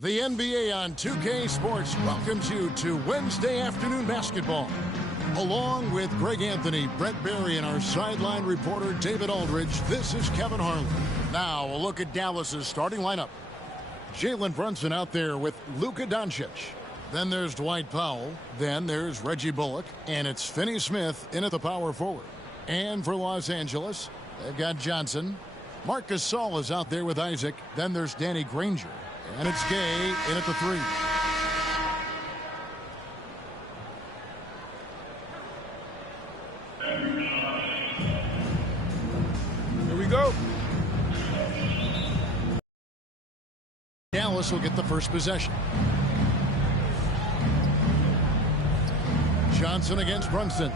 The NBA on 2K Sports welcomes you to Wednesday afternoon basketball. Along with Greg Anthony, Brett Barry, and our sideline reporter David Aldridge, this is Kevin Harlan. Now a look at Dallas's starting lineup. Jalen Brunson out there with Luka Doncic. Then there's Dwight Powell. Then there's Reggie Bullock. And it's Finney Smith in at the power forward. And for Los Angeles, they've got Johnson. Marc Gasol is out there with Isaac. Then there's Danny Granger. And it's Gay in at the three. Here we go. Dallas will get the first possession. Johnson against Brunson.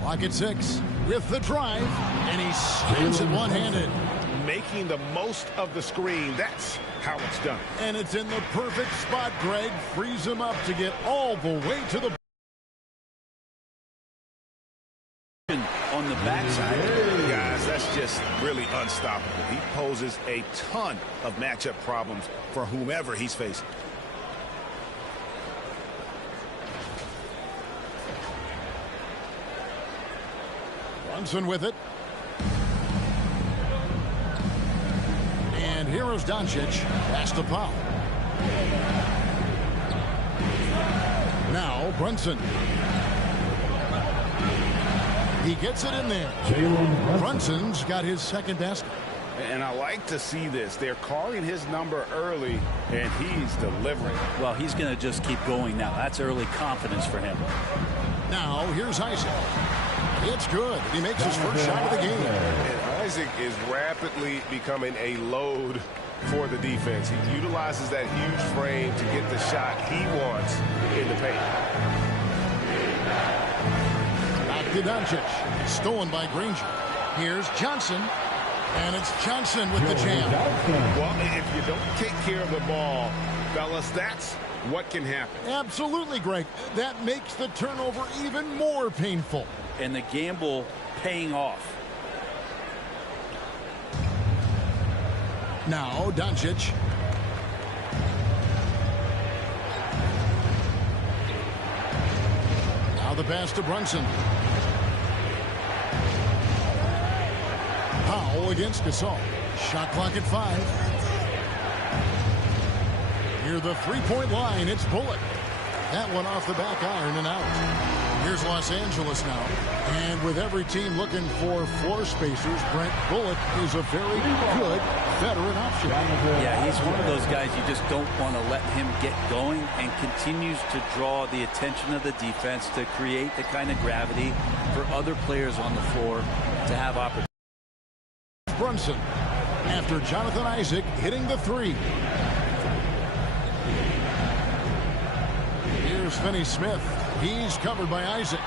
Clock at 6 with the drive, and he slams it one-handed. Making the most of the screen. That's how it's done. And it's in the perfect spot, Greg. Frees him up to get all the way to the... On the backside. Guys, that's just really unstoppable. He poses a ton of matchup problems for whomever he's facing. Brunson with it. And here is Doncic. Pass to Powell. Now Brunson. He gets it in there. Brunson's got his second basket. And I like to see this. They're calling his number early, and he's delivering. Well, he's going to just keep going now. That's early confidence for him. Now, here's Isaac. It's good. He makes his first shot of the game. And Isaac is rapidly becoming a load for the defense. He utilizes that huge frame to get the shot he wants in the paint. Back to Doncic. Stolen by Granger. Here's Johnson. And it's Johnson with the jam. Well, if you don't take care of the ball, fellas, that's what can happen. Absolutely, Greg. That makes the turnover even more painful. And the gamble paying off. Now, Doncic. Now the pass to Brunson. Powell against Gasol. Shot clock at 5. Near the three-point line, it's Bullock. That one off the back iron and out. Here's Los Angeles now. And with every team looking for floor spacers, Brent, Bullock is a very good veteran option. Yeah, he's one of those guys you just don't want to let him get going, and continues to draw the attention of the defense to create the kind of gravity for other players on the floor to have opportunity. Brunson after Jonathan Isaac hitting the three. Here's Finney Smith. He's covered by Isaac.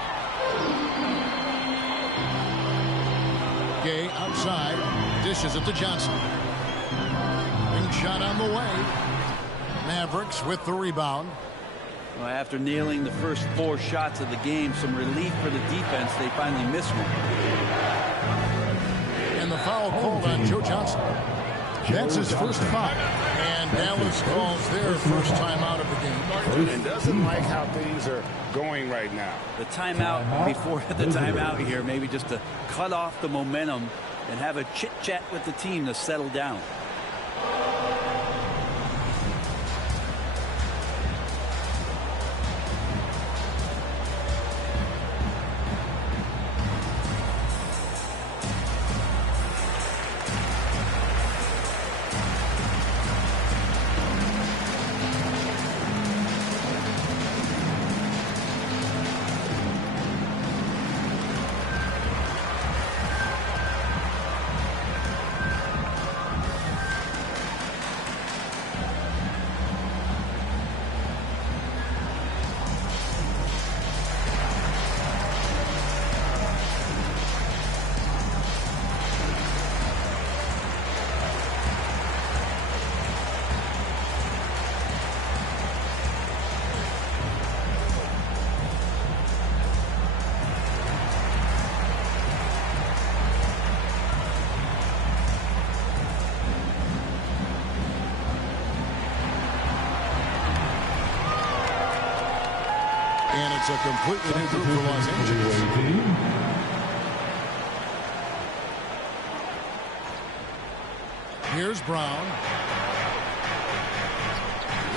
Gay outside. Dishes it to Johnson. Big shot on the way. Mavericks with the rebound. Well, after nailing the first 4 shots of the game, some relief for the defense. They finally missed one. And the foul called on Joe Johnson. That's his first foul. And Dallas calls their first timeout of the game. And doesn't like how things are going right now. The timeout before the timeout here, maybe just to cut off the momentum and have a chit-chat with the team to settle down. it's a completely new group for Los Angeles. Here's Brown.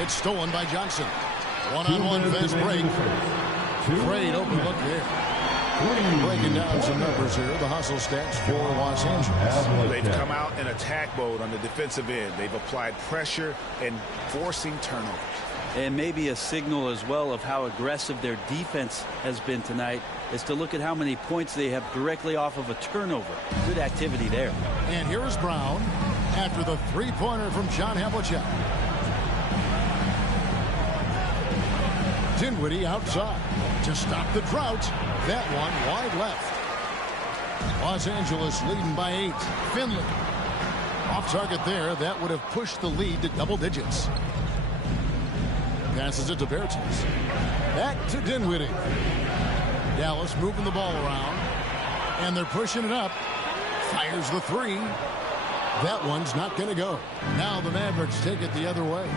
It's stolen by Johnson. One-on-one fast break. Great open look there. Breaking down some numbers here. The hustle stats for Los Angeles. They've come out in attack mode on the defensive end. They've applied pressure and forcing turnovers. And maybe a signal as well of how aggressive their defense has been tonight is to look at how many points they have directly off of a turnover. Good activity there. And here is Brown after the three-pointer from John Havlicek. Dinwiddie outside to stop the drought. That one wide left. Los Angeles leading by 8. Finley off target there. That would have pushed the lead to double digits. Passes it to Bertans. Back to Dinwiddie. Dallas moving the ball around. And they're pushing it up. Fires the three. That one's not going to go. Now the Mavericks take it the other way.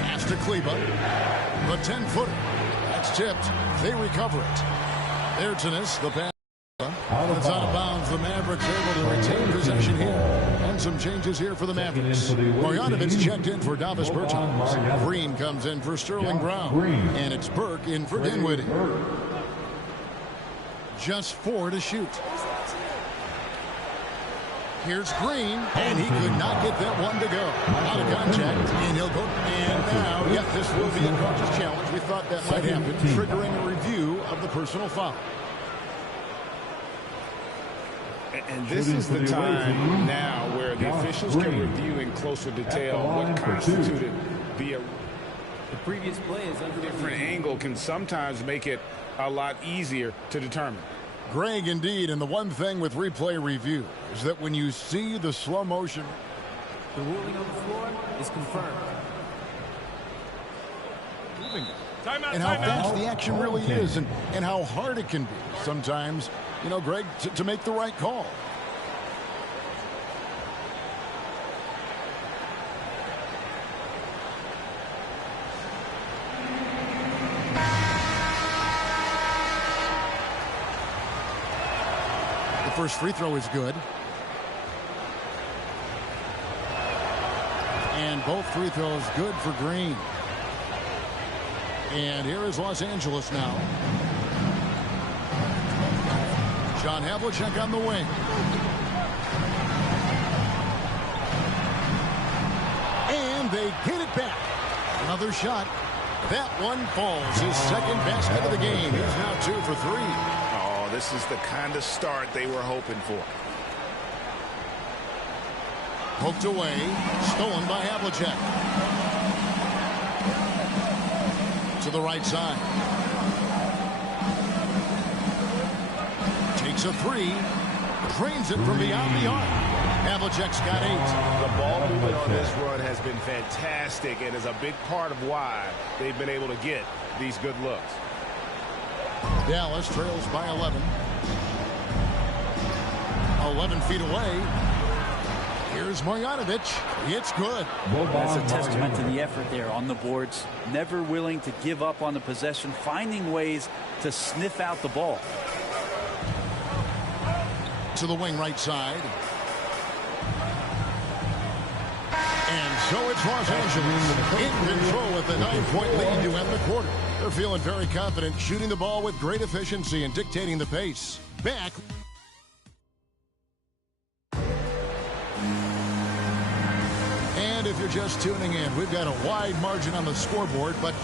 Pass to Kleba. The 10-footer. That's tipped. They recover it. Bertans, the pass. It's out of bounds. The Mavericks able to retain possession here. And some changes here for the Mavericks. Marjanovic checked in for Davis Bertans. Green comes in for Sterling Brown. And it's Burke in for Dinwiddie. Just 4 to shoot. Here's Green, and he could not get that one to go. Out of contact, and he'll go. And now, this will be a coach's challenge. We thought that might happen, triggering a review of the personal foul. And this is the time now where the officials can review in closer detail what constituted the previous play is under different angle can sometimes make it a lot easier to determine. Greg, indeed, and the one thing with replay review is that when you see the slow motion, the ruling on the floor is confirmed. And how fast the action really is, and how hard it can be sometimes, Greg, to make the right call. The first free throw is good. And both free throws good for Green. And here is Los Angeles now. John Havlicek on the wing. And they get it back. Another shot. That one falls. His second basket of the game. He's now 2 for 3. Oh, this is the kind of start they were hoping for. Poked away. Stolen by Havlicek. To the right side. Takes a three. Drains it from beyond the arc. Havlicek's got 8. The ball movement on this run has been fantastic and is a big part of why they've been able to get these good looks. Dallas trails by 11. 11 feet away. Here's Marjanovic. It's good. That's a testament to the effort there on the boards. Never willing to give up on the possession, finding ways to sniff out the ball. To the wing right side. And so it's Los Angeles in control with a 9-point lead to end the quarter. They're feeling very confident, shooting the ball with great efficiency and dictating the pace. Back. If you're just tuning in, we've got a wide margin on the scoreboard, but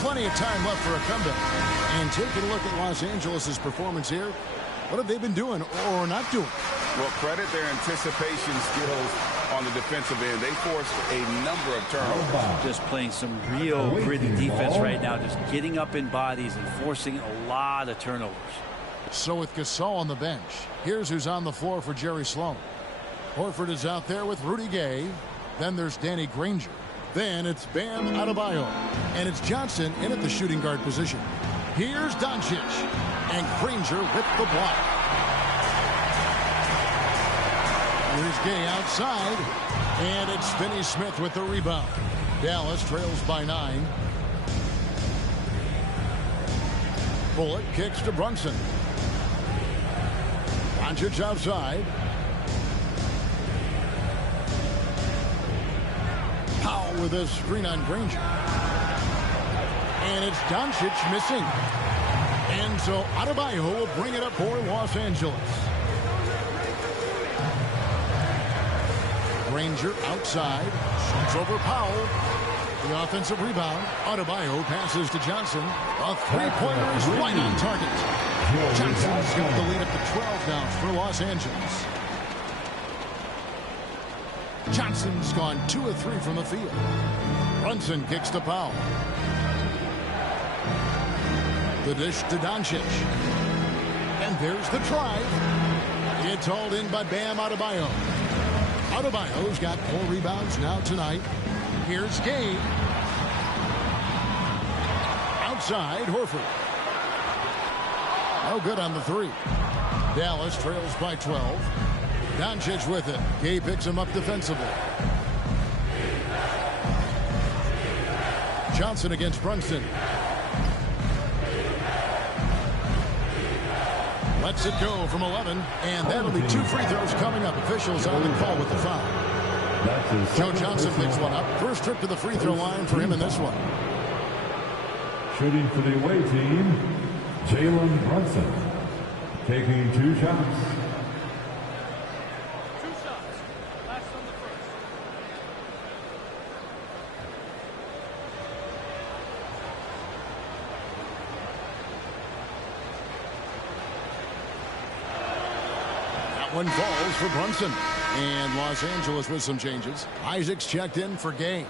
plenty of time left for a comeback. And taking a look at Los Angeles' performance here, what have they been doing or not doing? Well, credit their anticipation skills on the defensive end. They forced a number of turnovers. Just playing some real gritty defense right now, just getting up in bodies and forcing a lot of turnovers. So with Gasol on the bench, here's who's on the floor for Jerry Sloan. Horford is out there with Rudy Gay. Then there's Danny Granger. Then it's Bam Adebayo. And it's Johnson in at the shooting guard position. Here's Doncic. And Granger with the block. Here's Gay outside, and it's Finney-Smith with the rebound. Dallas trails by 9. Bullock kicks to Brunson. Doncic outside. Powell with a screen on Granger. And it's Doncic missing. And so Adebayo will bring it up for Los Angeles. Granger outside. Shoots over Powell. The offensive rebound. Adebayo passes to Johnson. A three-pointer is right on target. Johnson's got the lead up to 12 now for Los Angeles. Johnson's gone 2 of 3 from the field. Brunson kicks to Powell. The dish to Doncic. And there's the drive. It's hauled in by Bam Adebayo. Adebayo's got 4 rebounds now tonight. Here's Gay. Outside, Horford. No good on the 3. Dallas trails by 12. Doncic with it. Gay picks him up defensively. Johnson against Brunson. Lets it go from 11, and that'll be 2 free throws coming up. Officials on the call with the foul. Joe Johnson picks one up. First trip to the free throw line for him in this one. Shooting for the away team, Jalen Brunson. Taking 2 shots. One falls for Brunson. And Los Angeles with some changes. Isaacs checked in for Gay.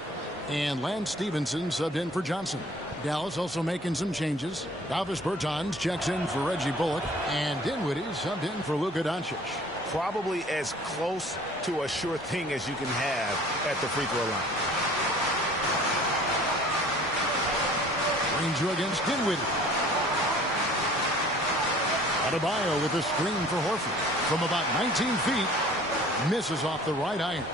And Lance Stevenson subbed in for Johnson. Dallas also making some changes. Davis Bertans checks in for Reggie Bullock. And Dinwiddie subbed in for Luka Doncic. Probably as close to a sure thing as you can have at the free throw line. Granger against Dinwiddie. Adebayo with a screen for Horford. From about 19 feet, misses off the right iron.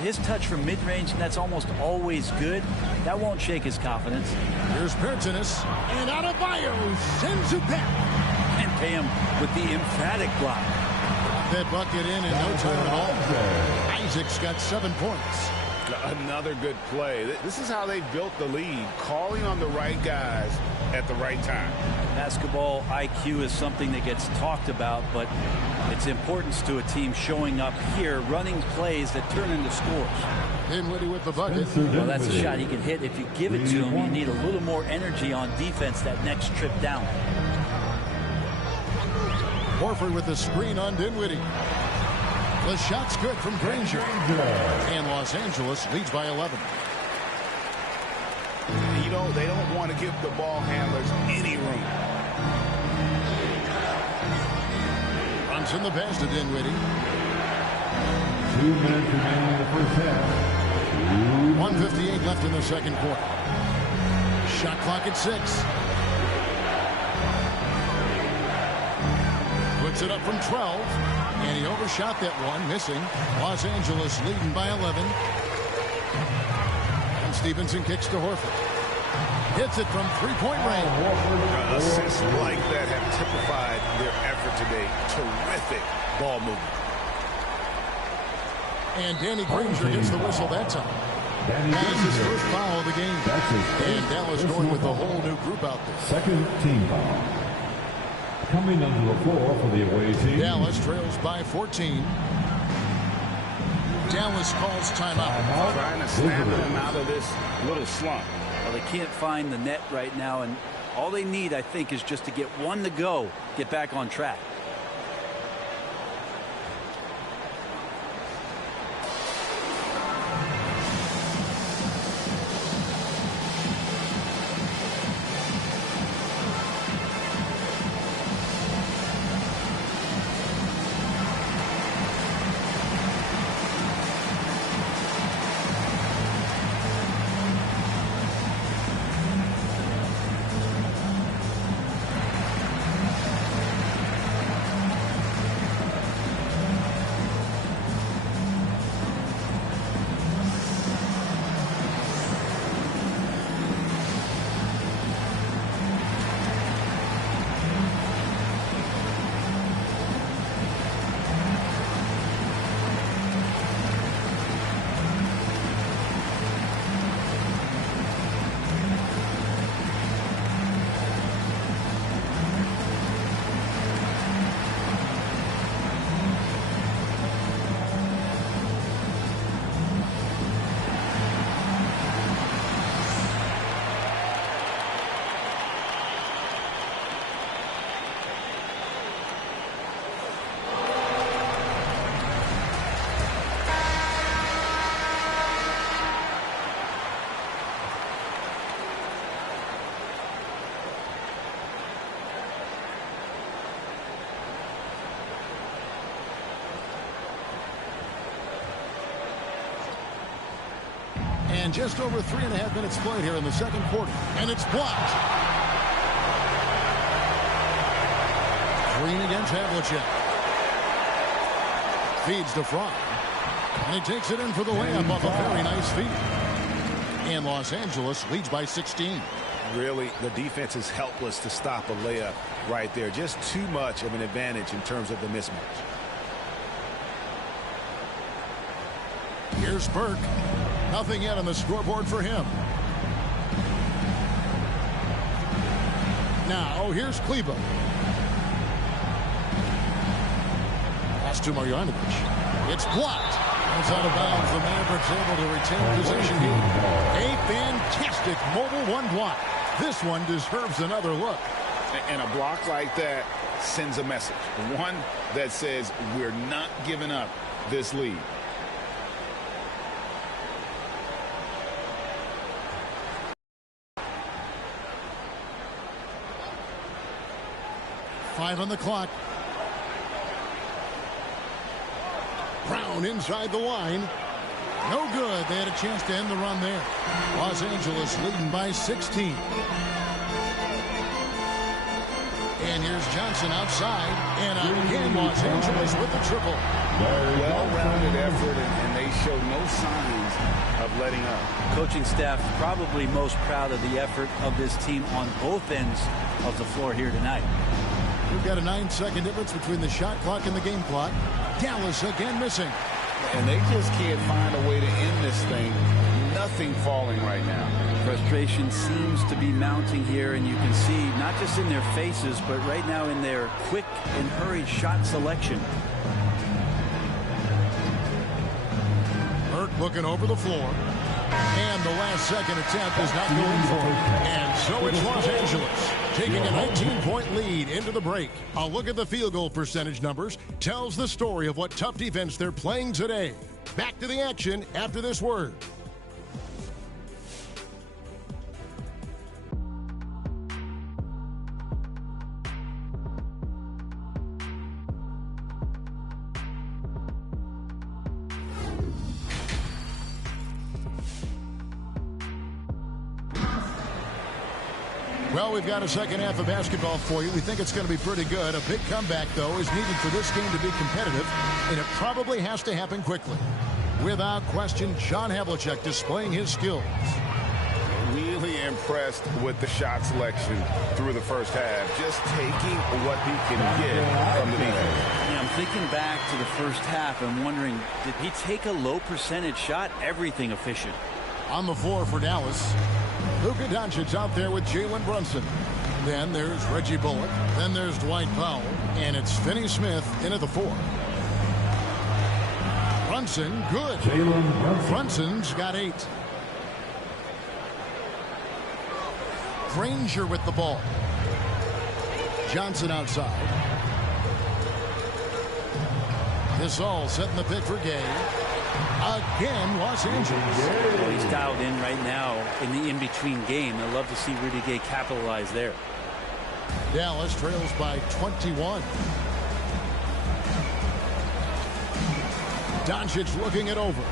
His touch from mid-range, and that's almost always good. That won't shake his confidence. Here's Pertinas, and Adebayo sends it back. And pay him with the emphatic block. That bucket in no time at all. Isaac's got 7 points. Another good play. This is how they built the lead, calling on the right guys at the right time. Basketball IQ is something that gets talked about, but its importance to a team showing up here, running plays that turn into scores. Dinwiddie with the bucket. Well, that's a shot he can hit. If you give it to him, you need a little more energy on defense that next trip down. Horford with the screen on Dinwiddie. The shot's good from Granger. And Los Angeles leads by 11. You know, they don't want to give the ball handlers any room. Brunson the pass to Dinwiddie. 2 minutes remaining in the first half. 1:58 left in the second quarter. Shot clock at 6. Puts it up from 12. And he overshot that one, missing. Los Angeles leading by 11. And Stevenson kicks to Horford. Hits it from 3-point range. Assists like that have typified their effort today. Terrific ball movement. And Danny Granger gets the whistle that time. That is his first foul of the game. And Dallas going with the whole new group out there. Second team foul. Coming onto the floor for the away team. Dallas trails by 14. Dallas calls timeout. Trying to snap them out of this little slump. Well, they can't find the net right now, and all they need, I think, is just to get one to go, get back on track. And just over 3.5 minutes played here in the second quarter. And it's blocked. Green against Havlicek. Feeds to Fry. And he takes it in for the layup off a very nice feed. And Los Angeles leads by 16. Really, the defense is helpless to stop a layup right there. Just too much of an advantage in terms of the mismatch. Here's Burke. Nothing yet on the scoreboard for him. Now, here's Kleber. Pass to Marjanovic. It's blocked. It's out of bounds. The Mavericks able to retain possession here. A fantastic mobile one block. This one deserves another look. And a block like that sends a message. One that says we're not giving up this lead. Five on the clock. Brown inside the line. No good. They had a chance to end the run there. Los Angeles leading by 16. And here's Johnson outside. And again, Los Angeles with the triple. Well-rounded effort, and they show no signs of letting up. Coaching staff probably most proud of the effort of this team on both ends of the floor here tonight. We've got a 9-second difference between the shot clock and the game clock. Dallas again missing. And they just can't find a way to end this thing. Nothing falling right now. Frustration seems to be mounting here, and you can see not just in their faces, but right now in their quick and hurried shot selection. Burke looking over the floor. And the last second attempt is not going for him. And so it's Los Angeles taking a 19-point lead into the break. A look at the field goal percentage numbers tells the story of what tough defense they're playing today. Back to the action after this word. Well, we've got a second half of basketball for you. We think it's going to be pretty good. A big comeback, though, is needed for this game to be competitive, and it probably has to happen quickly. Without question, John Havlicek displaying his skills. Really impressed with the shot selection through the first half. Just taking what he can get from the defense. Yeah, I'm thinking back to the first half and wondering, did he take a low percentage shot? Everything efficient. On the floor for Dallas, Luka Doncic out there with Jalen Brunson. Then there's Reggie Bullock. Then there's Dwight Powell. And it's Finney Smith in at the 4. Brunson, good. Brunson's got 8. Granger with the ball. Johnson outside. This all setting the pick for Gay. Again, Los Angeles. Well, he's dialed in right now in the in-between game. I'd love to see Rudy Gay capitalize there. Dallas trails by 21. Doncic looking it over.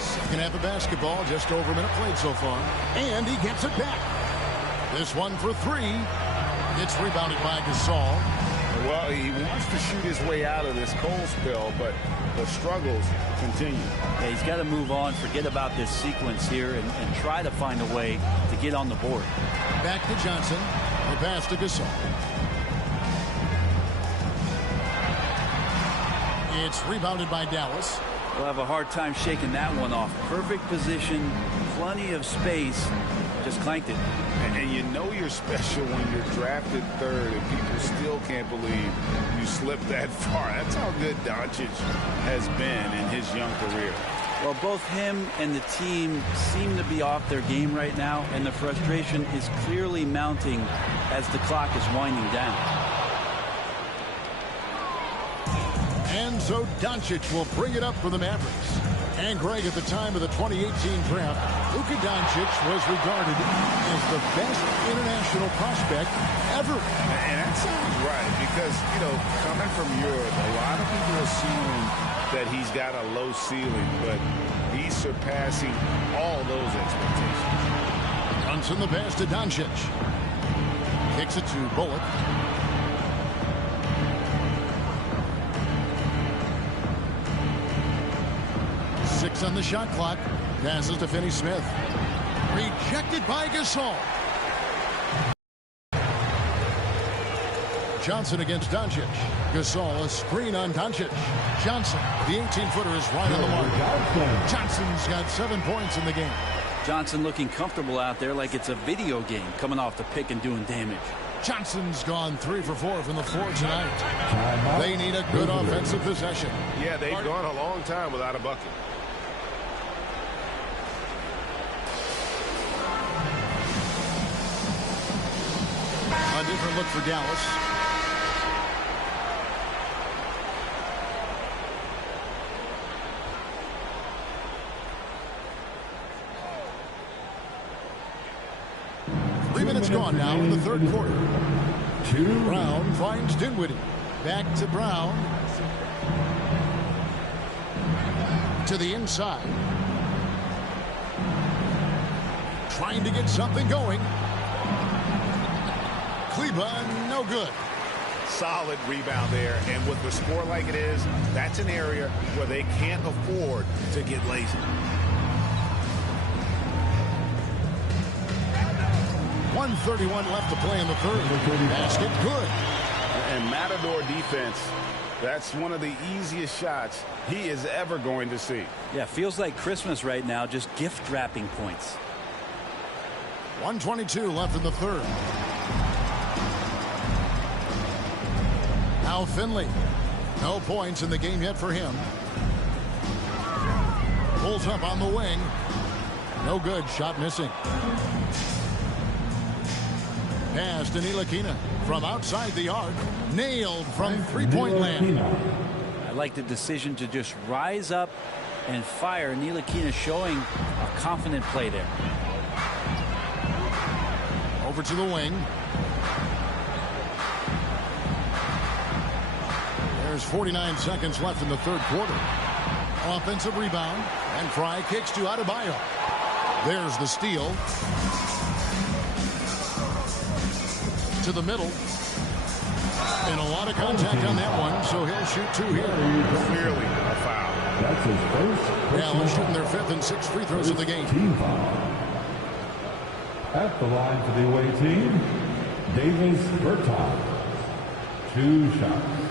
Second half of basketball, just over a minute played so far. And he gets it back. This one for 3. It's rebounded by Gasol. Well, he wants to shoot his way out of this cold spell, but the struggles continue. Yeah, he's got to move on, forget about this sequence here, and try to find a way to get on the board. Back to Johnson. The pass to Gasol. It's rebounded by Dallas. We'll have a hard time shaking that one off. Perfect position, plenty of space, just clanked it. And you know you're special when you're drafted 3rd and people still can't believe you slipped that far. That's how good Doncic has been in his young career. Well, both him and the team seem to be off their game right now, and the frustration is clearly mounting as the clock is winding down. And so Doncic will bring it up for the Mavericks. And Greg, at the time of the 2018 draft, Luka Doncic was regarded as the best international prospect ever. And that's Right, because, coming from Europe, a lot of people assume that he's got a low ceiling, but he's surpassing all those expectations. Brunson the pass to Doncic. Kicks it to Bullock. Six on the shot clock. Passes to Finney-Smith. Rejected by Gasol. Johnson against Doncic. Gasol, a screen on Doncic. Johnson, the 18-footer, is right on the mark. Johnson's got 7 points in the game. Johnson looking comfortable out there like it's a video game, coming off the pick and doing damage. Johnson's gone 3 for 4 from the floor tonight. They need a good offensive possession. Yeah, they've gone a long time without a bucket. A different look for Dallas. Minutes gone now in the third quarter. Brown finds Dinwiddie. Back to Brown. To the inside. Trying to get something going. Kleba, no good. Solid rebound there, and with the score like it is, that's an area where they can't afford to get lazy. 1:31 left to play in the third. Basket good. And Matador defense, that's one of the easiest shots he is ever going to see. Yeah, feels like Christmas right now, just gift wrapping points. 1:22 left in the third. Now Finley. No points in the game yet for him. Pulls up on the wing. No good. Shot missing. Pass to Ntilikina from outside the arc. Nailed from three-point land. I like the decision to just rise up and fire. Ntilikina showing a confident play there. Over to the wing. There's 49 seconds left in the third quarter. Offensive rebound. And Fry kicks to Adebayo. There's the steal. To the middle. And a lot of contact on that one, so he'll shoot 2 here. Clearly a foul. That's his first. Dallas shooting their 5th and 6th free throws of the game. Team foul. At the line for the away team, Davis Bertans. 2 shots.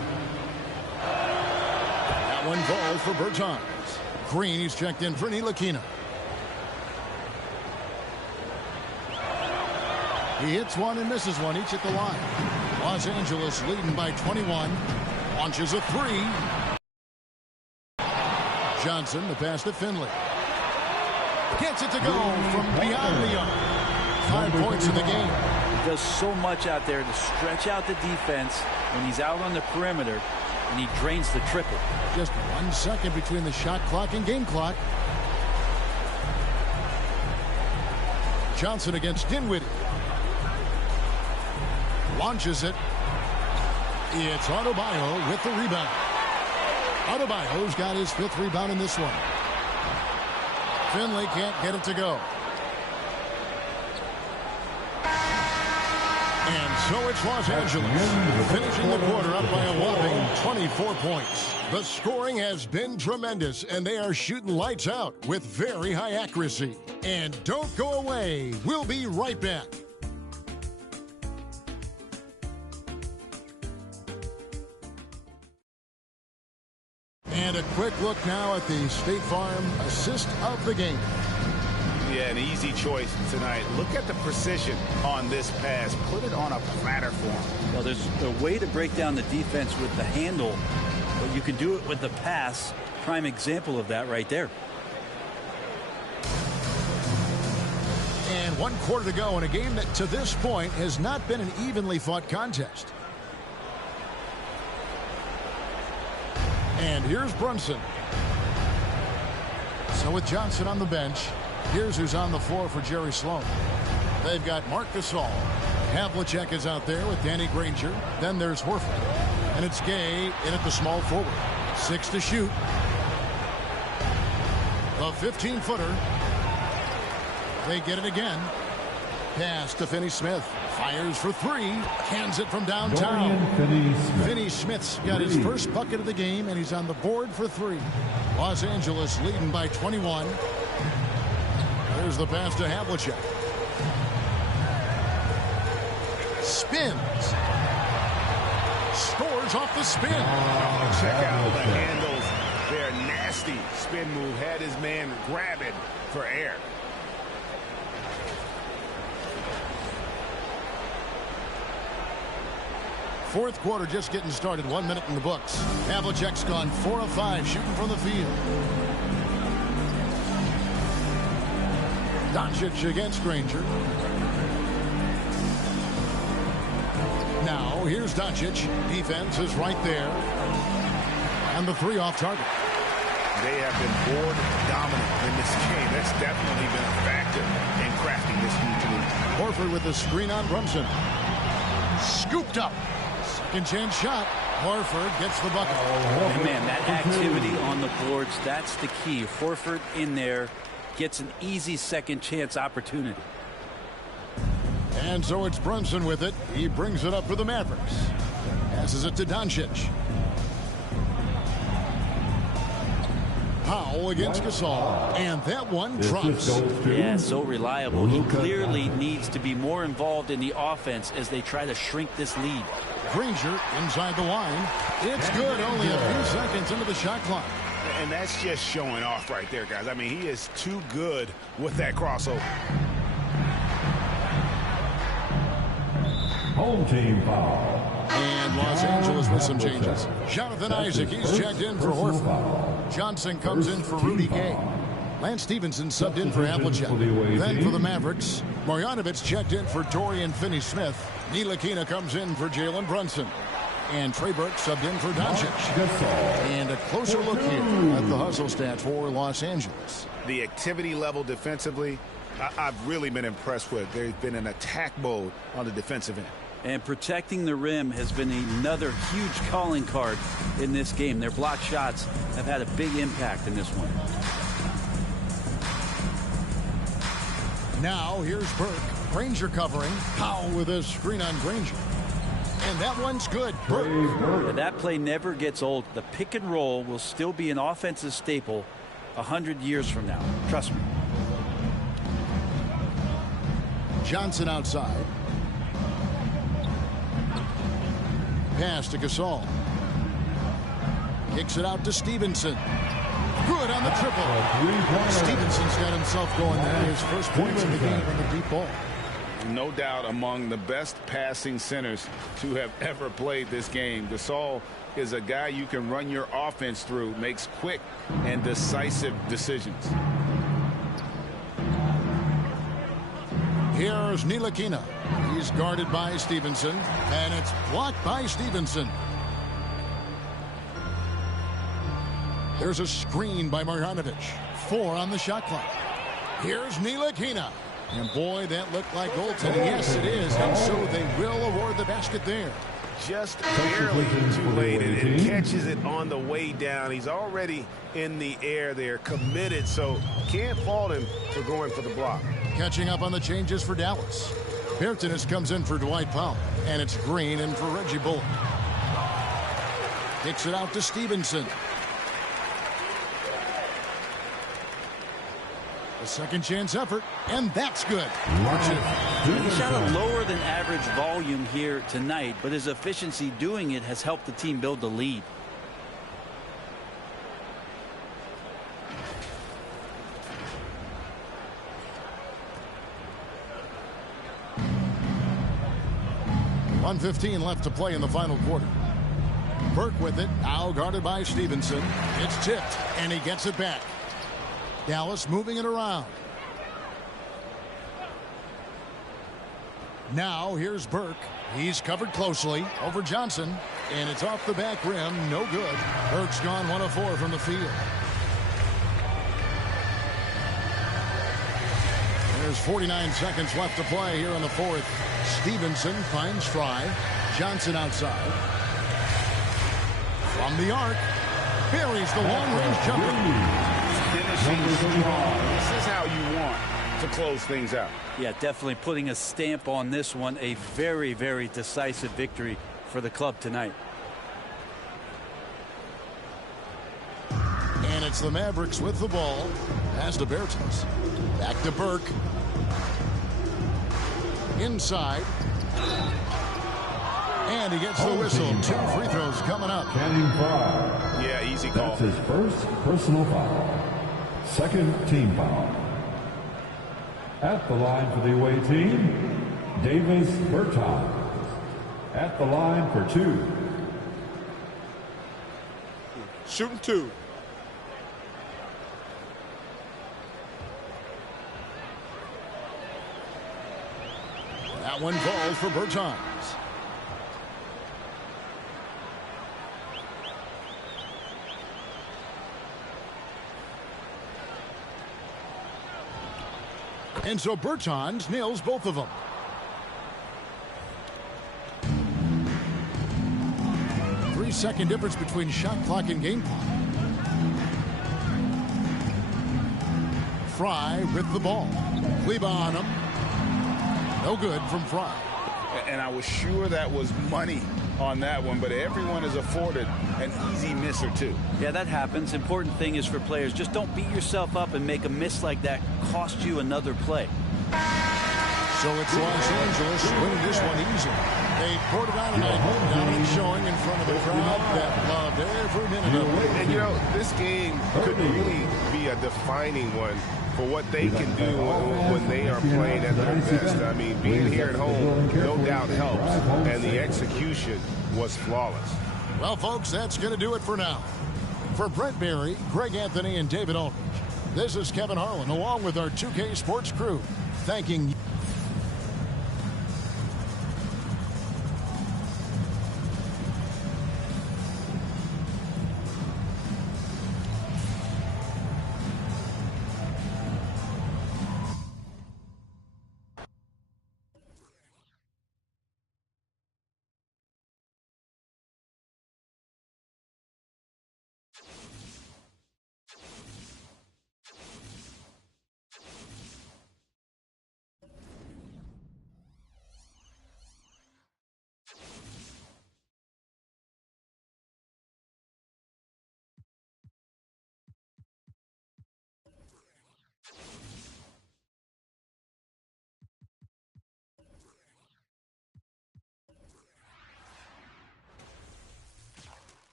That one falls for Bertans. Green, he's checked in for Ntilikina. He hits one and misses one, each at the line. Los Angeles leading by 21. Launches a 3. Johnson, the pass to Finley. Gets it to go from beyond the arc. 5 points in the game. He does so much out there to stretch out the defense when he's out on the perimeter, and he drains the triple. Just 1 second between the shot clock and game clock. Johnson against Dinwiddie. Launches it. It's Adebayo with the rebound. Adebayo's got his 5th rebound in this one. Finley can't get it to go. And so it's Los Angeles finishing the quarter up by a whopping 24 points. The scoring has been tremendous, and they are shooting lights out with very high accuracy. And don't go away. We'll be right back. And a quick look now at the State Farm assist of the game. Yeah, an easy choice tonight. Look at the precision on this pass. Put it on a platter form. Well, there's a way to break down the defense with the handle, but you can do it with the pass. Prime example of that right there. And 1 quarter to go in a game that to this point has not been an evenly fought contest. And here's Brunson. So with Johnson on the bench, here's who's on the floor for Jerry Sloan. They've got Marc Gasol, Havlicek is out there with Danny Granger. Then there's Horford. And it's Gay in at the small forward. 6 to shoot. A 15-footer. They get it again. Pass to Finney-Smith. Fires for 3. Cans it from downtown. Finney-Smith's got his first bucket of the game, and he's on the board for 3. Los Angeles leading by 21. There's the pass to Havlicek. Spins. Scores off the spin. Check out the handles. They're nasty. Spin move. Had his man grab it for air. Fourth quarter just getting started. 1 minute in the books. Havlicek's gone 4 of 5 shooting from the field. Doncic against Granger. Now here's Doncic. Defense is right there. And the 3 off target. They have been board dominant in this game. That's definitely been a factor in crafting this huge lead. Horford with the screen on Brunson. Scooped up. Second chance shot. Horford gets the bucket. And man, that activity on the boards, that's the key. Horford in there gets an easy second chance opportunity. And so it's Brunson with it. He brings it up for the Mavericks. Passes it to Doncic. Powell against Gasol. And that one drops. Yeah, so reliable. He clearly needs to be more involved in the offense as they try to shrink this lead. Granger inside the line. It's good. Only a few seconds into the shot clock. And that's just showing off right there, guys. I mean, he is too good with that crossover. Home team foul. And Los Angeles with some changes. Jonathan Isaac, he's checked in for Horford. Johnson comes in for Rudy Gay. Lance Stevenson subbed in for Havlicek. Then for the Mavericks, Marjanovic checked in for Dorian Finney-Smith. Ntilikina comes in for Jalen Brunson. And Trey Burke subbed in for Doncic. And a closer look here at the hustle stats for Los Angeles. The activity level defensively, I've really been impressed with. There's been an attack mode on the defensive end. And protecting the rim has been another huge calling card in this game. Their block shots have had a big impact in this one. Now here's Burke. Granger covering. Powell with a screen on Granger. And that one's good. Burke. And that play never gets old. The pick and roll will still be an offensive staple 100 years from now. Trust me. Johnson outside. Pass to Gasol. Kicks it out to Stevenson. Good on the triple. Stevenson's got himself going there. His first points in the game on the deep ball. No doubt among the best passing centers to have ever played this game. Gasol is a guy you can run your offense through, makes quick and decisive decisions. Here's Ntilikina. He's guarded by Stevenson, and it's blocked by Stevenson. There's a screen by Marjanovic. 4 on the shot clock. Here's Ntilikina. And boy, that looked like goaltending. Yes, it is. And so they will award the basket there. Just barely too late, and catches it on the way down. He's already in the air there, committed, so can't fault him for going for the block. Catching up on the changes for Dallas. Bertans comes in for Dwight Powell, and it's Green in for Reggie Bullock. Kicks it out to Stevenson. A second chance effort, and that's good. Watch it. He shot a lower than average volume here tonight, but his efficiency doing it has helped the team build the lead. .115 left to play in the final quarter. Burke with it, now guarded by Stevenson. It's tipped, and he gets it back. Dallas moving it around. Now here's Burke. He's covered closely over Johnson, and it's off the back rim. No good. Burke's gone 1 of 4 from the field. There's 49 seconds left to play here in the fourth. Stevenson finds Fry. Johnson outside. From the arc. Buries the long-range jumper. Finishing strong. This is how you want to close things out. Yeah, definitely putting a stamp on this one. A very, very decisive victory for the club tonight. And it's the Mavericks with the ball. Pass to Bertans. Back to Burke. Inside. And he gets the whistle. 2 free throws coming up. Channing Frye. Yeah, easy call. That's his first personal foul. Second team foul. At the line for the away team, Davis Bertans. At the line for 2. Shooting 2. That one falls for Bertans. And so Bertans nails both of them. Three-second difference between shot clock and game clock. Fry with the ball. Kleba on him. No good from Fry. And I was sure that was money on that one, but everyone is afforded an easy miss or two. Yeah, that happens. Important thing is for players, just don't beat yourself up and make a miss like that cost you another play. So it's Los Angeles winning this one easy. They poured it out tonight, dominant showing in front of the crowd that loved every minute of it. And you know, this game could really be a defining one for what they can do when they are playing at their best. I mean, being here at home no doubt helps, and the execution was flawless. Well, folks, that's going to do it for now. For Brent Barry, Greg Anthony, and David Aldridge, this is Kevin Harlan, along with our 2K Sports crew, thanking you.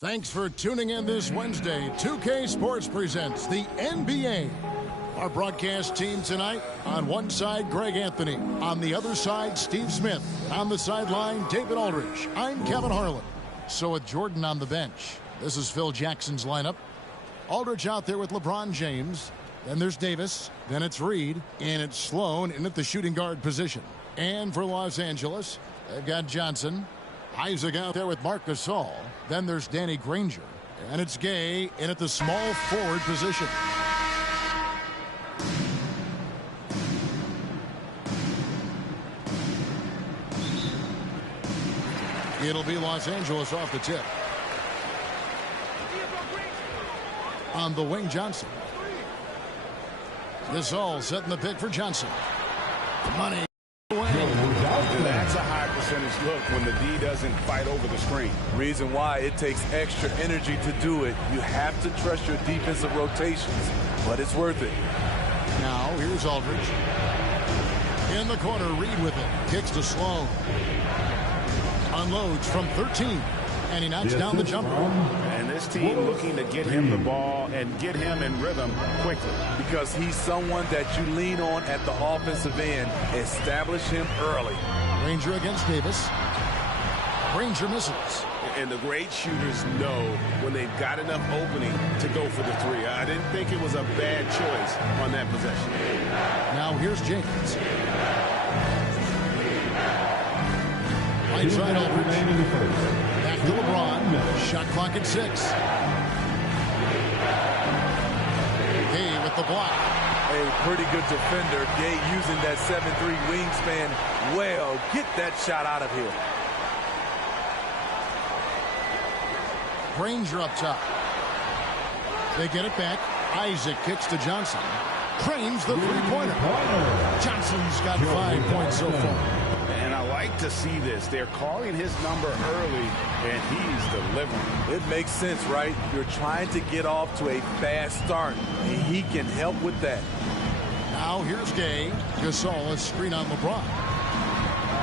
Thanks for tuning in this Wednesday. 2K Sports presents the NBA. Our broadcast team tonight, on one side, Greg Anthony. On the other side, Steve Smith. On the sideline, David Aldridge. I'm Kevin Harlan. So with Jordan on the bench, this is Phil Jackson's lineup. Aldridge out there with LeBron James. Then there's Davis. Then it's Reed. And it's Sloan in at the shooting guard position. And for Los Angeles, they've got Johnson. Isaac out there with Marc Gasol. Then there's Danny Granger. And it's Gay in at the small forward position. It'll be Los Angeles off the tip. On the wing, Johnson. Gasol setting the pick for Johnson. Money. That's a high percentage look when the D doesn't fight over the screen. Reason why it takes extra energy to do it. You have to trust your defensive rotations, but it's worth it. Now, here's Aldridge. In the corner, Reed with it. Kicks to Sloan. Unloads from 13. And he knocks down the jumper. And this team looking to get him the ball and get him in rhythm quickly. Because he's someone that you lean on at the offensive end. Establish him early. Granger against Davis. Granger misses. And the great shooters know when they've got enough opening to go for the three. I didn't think it was a bad choice on that possession. Now here's James. Right side Aldridge. Back to LeBron. Shot clock at 6. Gay with the block. A pretty good defender. Gay using that 7'3" wingspan well. Get that shot out of here. Granger up top. They get it back. Isaac kicks to Johnson. Cranes the three-pointer. Johnson's got 5 points so far. And I like to see this. They're calling his number early, and he's delivering. It makes sense, right? You're trying to get off to a fast start, and he can help with that. Now here's Gay. Gasol, a screen on LeBron.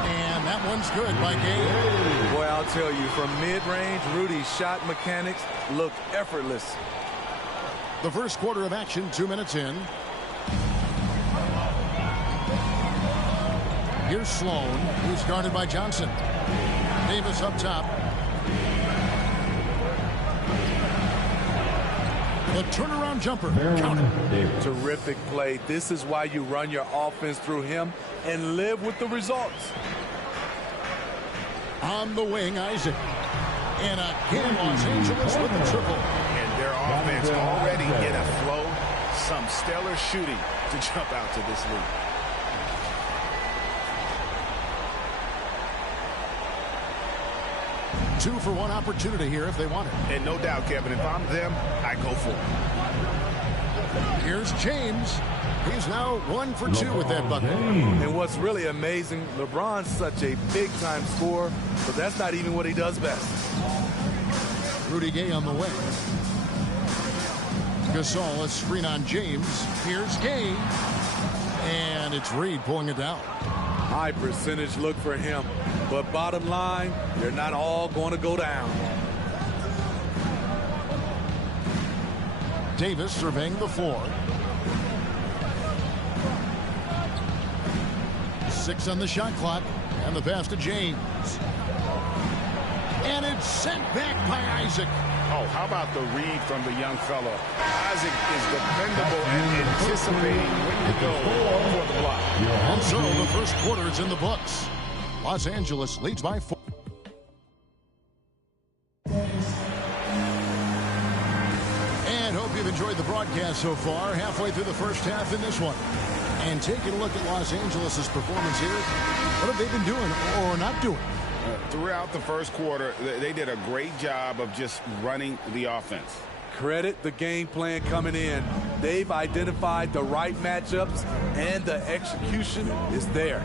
And that one's good by Gay. Boy, I'll tell you, from mid-range, Rudy's shot mechanics look effortless. The first quarter of action, 2 minutes in. Here's Sloan, who's guarded by Johnson. Davis up top. The turnaround jumper. Counted. Terrific play. This is why you run your offense through him and live with the results. On the wing, Isaac. And again, Los Angeles with the triple. And their offense already in a flow. Some stellar shooting to jump out to this lead. Two for one opportunity here if they want it. And no doubt, Kevin, if I'm them, I go for it. Here's James. He's now 1 for 2 with that bucket. And what's really amazing, LeBron's such a big-time scorer, but that's not even what he does best. Rudy Gay on the way. Gasol, a screen on James. Here's Gay. And it's Reed pulling it down. High percentage look for him. But bottom line, they're not all going to go down. Davis surveying the floor. 6 on the shot clock. And the pass to James. And it's sent back by Isaac. Oh, how about the read from the young fellow? Isaac is dependable and anticipating when to go for the block. And so the first quarter is in the books. Los Angeles leads by 4. And hope you've enjoyed the broadcast so far. Halfway through the first half in this one. And taking a look at Los Angeles' performance here. What have they been doing or not doing? Throughout the first quarter, they did a great job of just running the offense. Credit the game plan coming in. They've identified the right matchups, and the execution is there.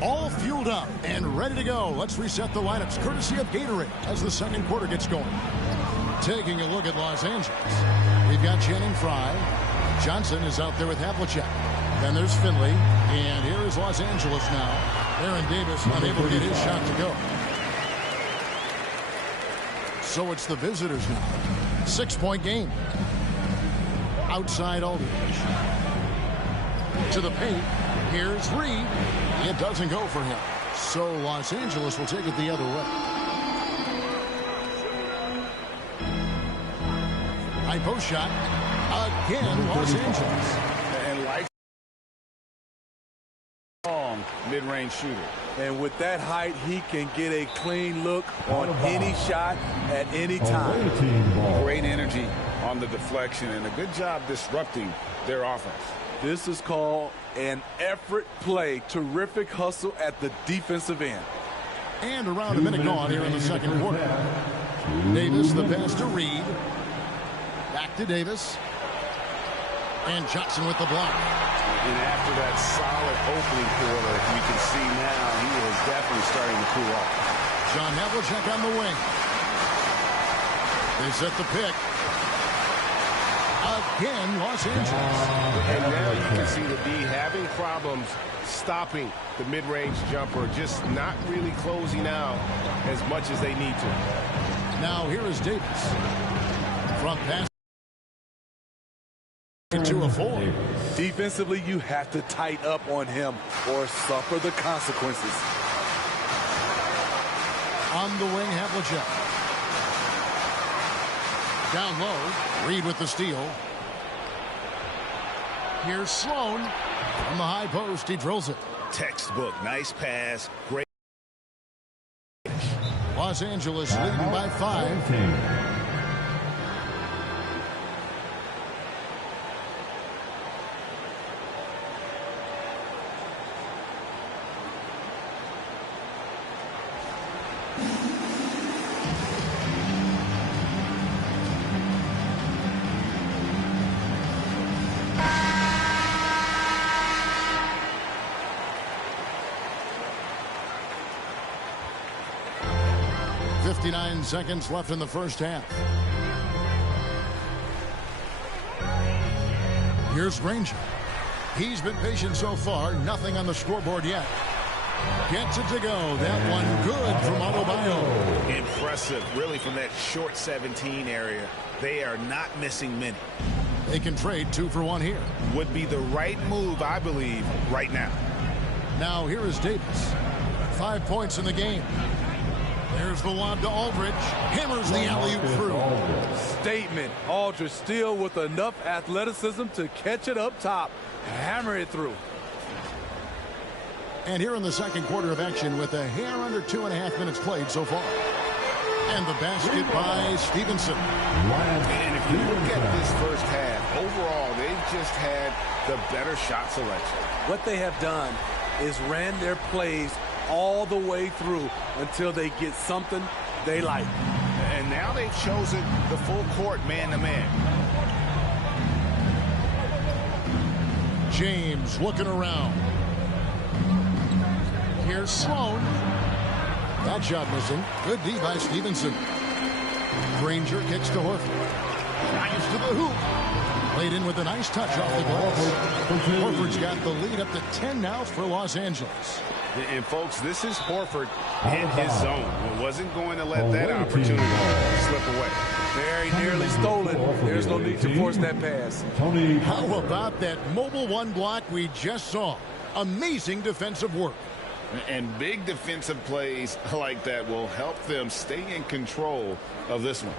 All fueled up and ready to go. Let's reset the lineups, courtesy of Gatorade, as the second quarter gets going. Taking a look at Los Angeles. We've got Channing Frye. Johnson is out there with Havlicek. Then there's Finley. And here is Los Angeles now. Aaron Davis unable to get his shot to go. So it's the visitors now. 6-point game. Outside Aldridge. To the paint. Here's Reed. It doesn't go for him. So Los Angeles will take it the other way. High post shot. Again, Los Angeles. And like long mid-range shooter. And with that height, he can get a clean look on any shot at any time. Great energy on the deflection and a good job disrupting their offense. This is called an effort play. Terrific hustle at the defensive end. And around a minute gone here in the second quarter. Davis, the pass to Reed. Back to Davis. And Johnson with the block. And after that solid opening quarter, you can see now he is definitely starting to cool off. John Havlicek on the wing. They set the pick. Again, Los Angeles. And now you can see the D having problems stopping the mid-range jumper, just not really closing out as much as they need to. Now here is Davis. Front pass. Into a 4. Defensively, you have to tighten up on him or suffer the consequences. On the wing, Havlicek. Down low, Reed with the steal. Here's Sloan. From the high post, he drills it. Textbook, nice pass, great. Los Angeles leading by 5. Seconds left in the first half. Here's Granger. He's been patient so far. Nothing on the scoreboard yet. Gets it to go. That one good from Adebayo. Impressive, really, from that short 17 area. They are not missing many. They can trade 2 for 1 here. Would be the right move, I believe, right now. Now here is Davis. 5 points in the game. There's the lob to Aldridge. Hammers the alley-oop through. Statement. Aldridge still with enough athleticism to catch it up top. Hammer it through. And here in the second quarter of action with a hair under 2.5 minutes played so far. And the basket by Stevenson. And if you look at this first half, overall, they've just had the better shot selection. What they have done is ran their plays all the way through until they get something they like. And now they've chosen the full court man-to-man. James looking around. Here's Sloan. That shot missing. Good D by Stevenson. Granger kicks to Horford. Drives to the hoop. Played in with a nice touch off the glass. Horford's got the lead up to 10 now for Los Angeles. And, folks, this is Horford in his zone. Wasn't going to let that opportunity slip away. Very nearly stolen. There's no need to force that pass. How about that mobile one block we just saw? Amazing defensive work. And big defensive plays like that will help them stay in control of this one.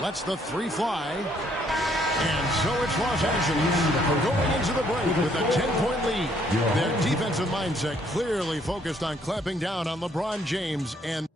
Lets the three fly. And so it's Los Angeles going into the break with a 10-point lead. Their defensive mindset clearly focused on clamping down on LeBron James and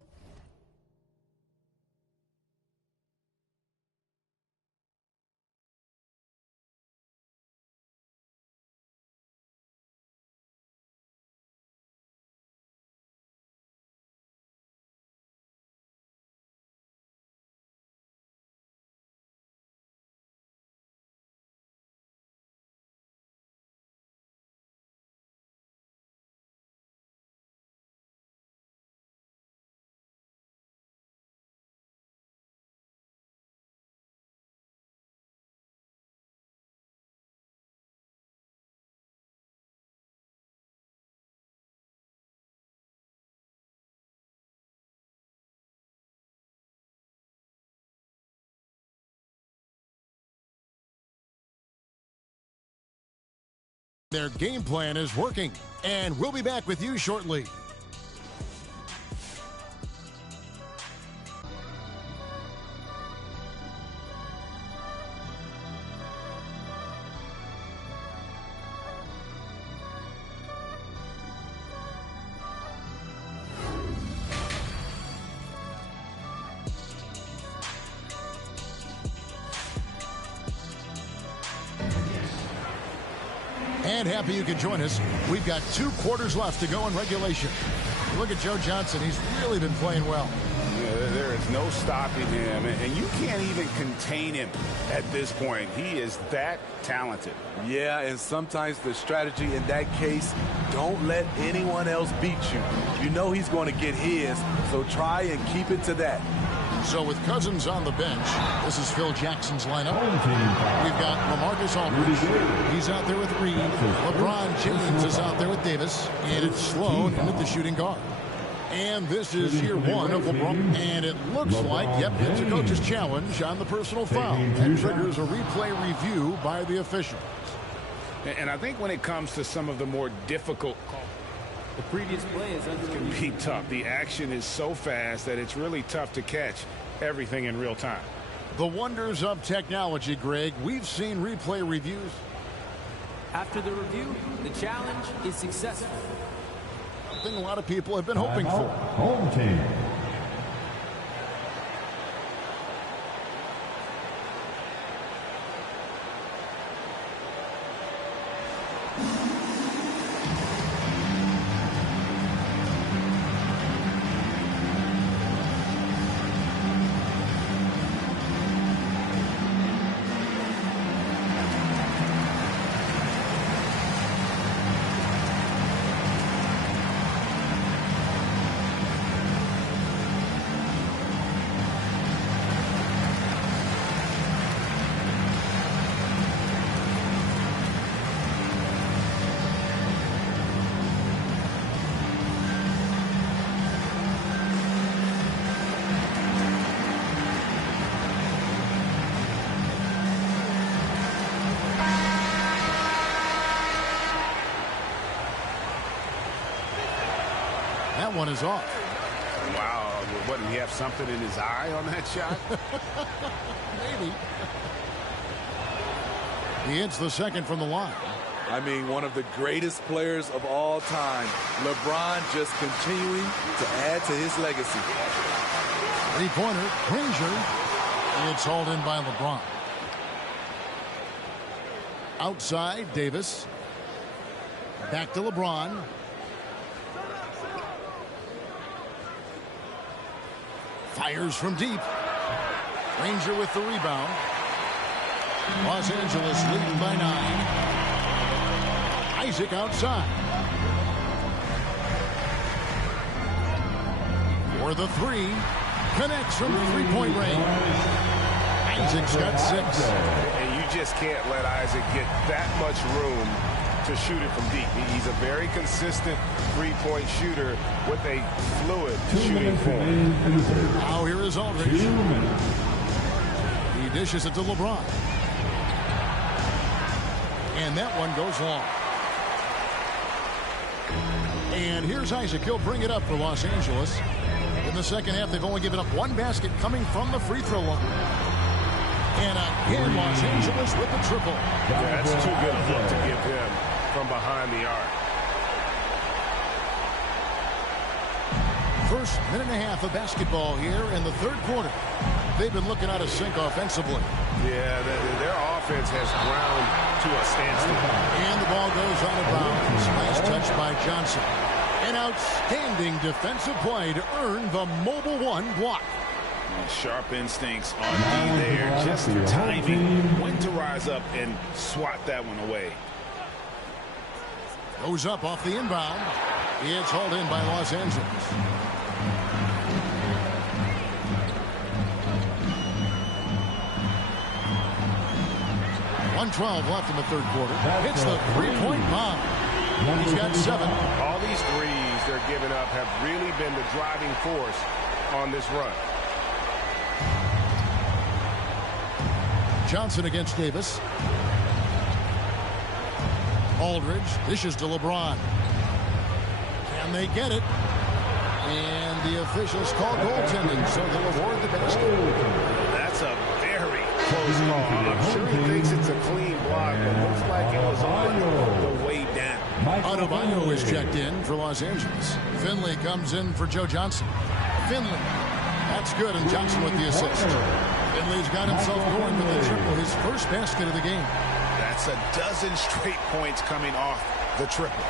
their game plan is working. And we'll be back with you shortly. And happy you could join us. We've got 2 quarters left to go in regulation. Look at Joe Johnson. He's really been playing well. Yeah, there is no stopping him, and you can't even contain him at this point. He is that talented. Yeah, and sometimes the strategy in that case, don't let anyone else beat you. You know he's going to get his, so try and keep it to that. So with Cousins on the bench, this is Phil Jackson's lineup. We've got LaMarcus Aldridge. He's out there with Reed. LeBron James is out there with Davis. And it's Sloan at the shooting guard. And this is year 1 of LeBron. And it looks like, yep, it's a coach's challenge on the personal foul. That triggers a replay review by the officials. And I think when it comes to some of the more difficult calls, the previous play is under can be tough. The action is so fast that it's really tough to catch everything in real time. The wonders of technology, Greg. We've seen replay reviews. After the review, the challenge is successful. Something a lot of people have been hoping for. Home team. That one is off. Wow. What, did he have something in his eye on that shot? Maybe. He hits the second from the line. I mean, one of the greatest players of all time. LeBron just continuing to add to his legacy. Three-pointer, Granger. It's hauled in by LeBron. Outside, Davis. Back to LeBron. Fires from deep. Granger with the rebound. Los Angeles leading by 9. Isaac outside. For the three. Connects from three-point range. Isaac's got 6. And you just can't let Isaac get that much room to shoot it from deep. He's a very consistent three-point shooter with a fluid shooting form. Now here is Aldridge. He dishes it to LeBron. And that one goes long. And here's Isaac. He'll bring it up for Los Angeles. In the second half, they've only given up 1 basket coming from the free throw line. And again, Los Angeles with the triple. Yeah, that's too good a look to give him from behind the arc. First minute and a half of basketball here in the third quarter. They've been looking out of sync offensively. Yeah, their offense has ground to a standstill. And the ball goes out of bounds. Nice touch by Johnson. An outstanding defensive play to earn the Mobile One block. Sharp instincts on D there. Just timing. When to rise up and swat that one away. Goes up off the inbound. It's hauled in by Los Angeles. .112 left in the third quarter. Hits the three-point bomb. He's got 7. All these threes they're giving up have really been the driving force on this run. Johnson against Davis. Aldridge dishes to LeBron. Can they get it? And the officials call goaltending, so they'll award the basket. That's a very close call. I'm sure he thinks it's a clean block, but looks like it was on the way down. Adebayo is checked in for Los Angeles. Finley comes in for Joe Johnson. Finley. That's good, and Johnson with the assist. Finley's got himself going with the triple, his first basket of the game. That's a dozen straight points coming off the triple.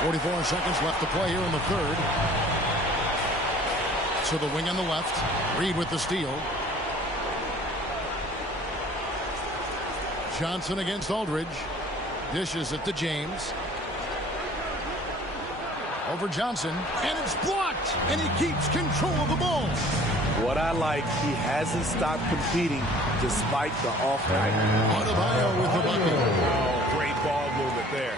44 seconds left to play here in the third. To the wing on the left. Reed with the steal. Johnson against Aldridge. Dishes it to James. Over Johnson. And it's blocked. And he keeps control of the ball. What I like, he hasn't stopped competing despite the off night. Adebayo with the bucket. Oh, great ball movement there.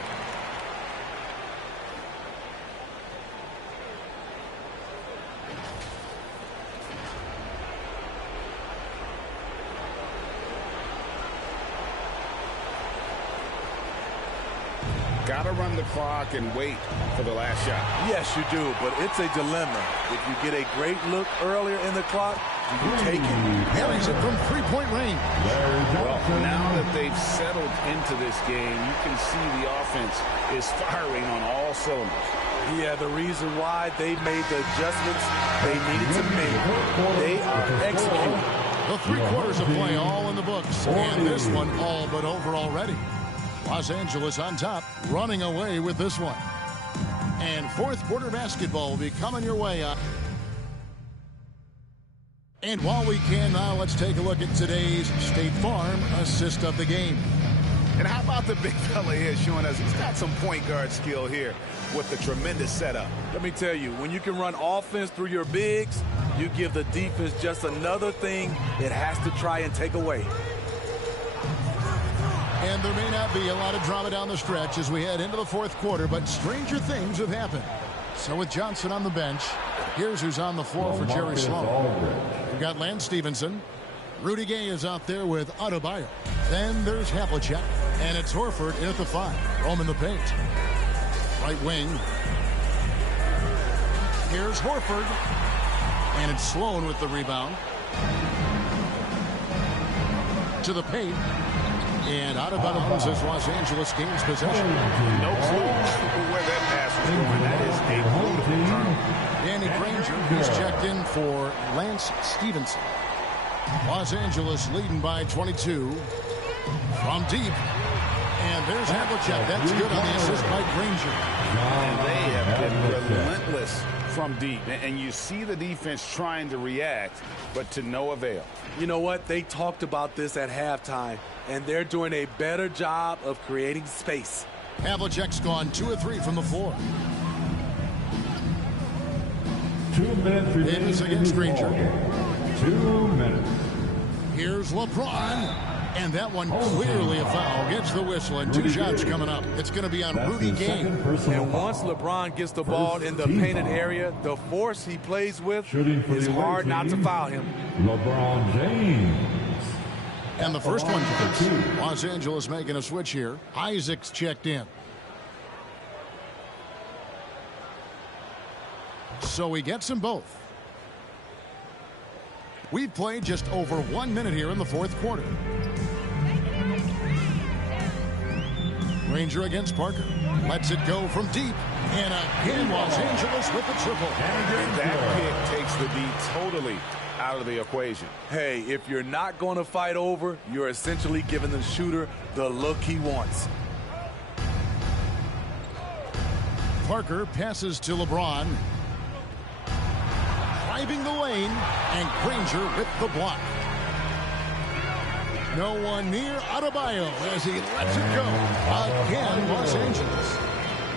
Got to run the clock and wait for the last shot. Yes, you do, but it's a dilemma. If you get a great look earlier in the clock, you take it. Parries it from three-point range. Well, now that they've settled into this game, you can see the offense is firing on all cylinders. Yeah, the reason why they made the adjustments they needed to make. They are executing. The 3 quarters of play all in the books. And this one all but over already. Los Angeles on top, running away with this one. And fourth quarter basketball will be coming your way up. And while we can now, let's take a look at today's State Farm assist of the game. And how about the big fella here showing us he's got some point guard skill here with the tremendous setup. Let me tell you, when you can run offense through your bigs, you give the defense just another thing it has to try and take away. And there may not be a lot of drama down the stretch as we head into the fourth quarter, but stranger things have happened. So with Johnson on the bench, here's who's on the floor for Jerry Sloan. We've got Lance Stevenson. Rudy Gay is out there with Adebayo. Then there's Havlicek, and it's Horford in at the 5. Rome in the paint. Right wing. Here's Horford. And it's Sloan with the rebound. To the paint. And out of bounds as Los Angeles gains possession. No clue where that pass was going. That is a beautiful turn. Danny Granger is checked in for Lance Stevenson. Los Angeles leading by 22 from deep. And there's Havlicek. That's good on the assist by Granger. And they have been relentless from deep. And you see the defense trying to react, but to no avail. You know what? They talked about this at halftime, and they're doing a better job of creating space. Havlicek's gone 2 of 3 from the floor. 2 minutes remaining. Davis against Granger. 2 minutes. Here's LeBron. And that one clearly a foul. Gets the whistle, and 2 shots coming up. It's going to be on Rudy Gay. And once LeBron gets the ball in the painted area, the force he plays with, it's hard not to foul him. LeBron James. And the first one goes. Los Angeles making a switch here. Isaac's checked in. So he gets them both. We've played just over 1 minute here in the fourth quarter. Granger against Parker. Lets it go from deep. And again, Los Angeles with the triple. And that pick takes the beat totally out of the equation. Hey, if you're not going to fight over, you're essentially giving the shooter the look he wants. Parker passes to LeBron. Driving the lane, and Granger with the block. No one near Adebayo as he lets it go. Again, Los Angeles.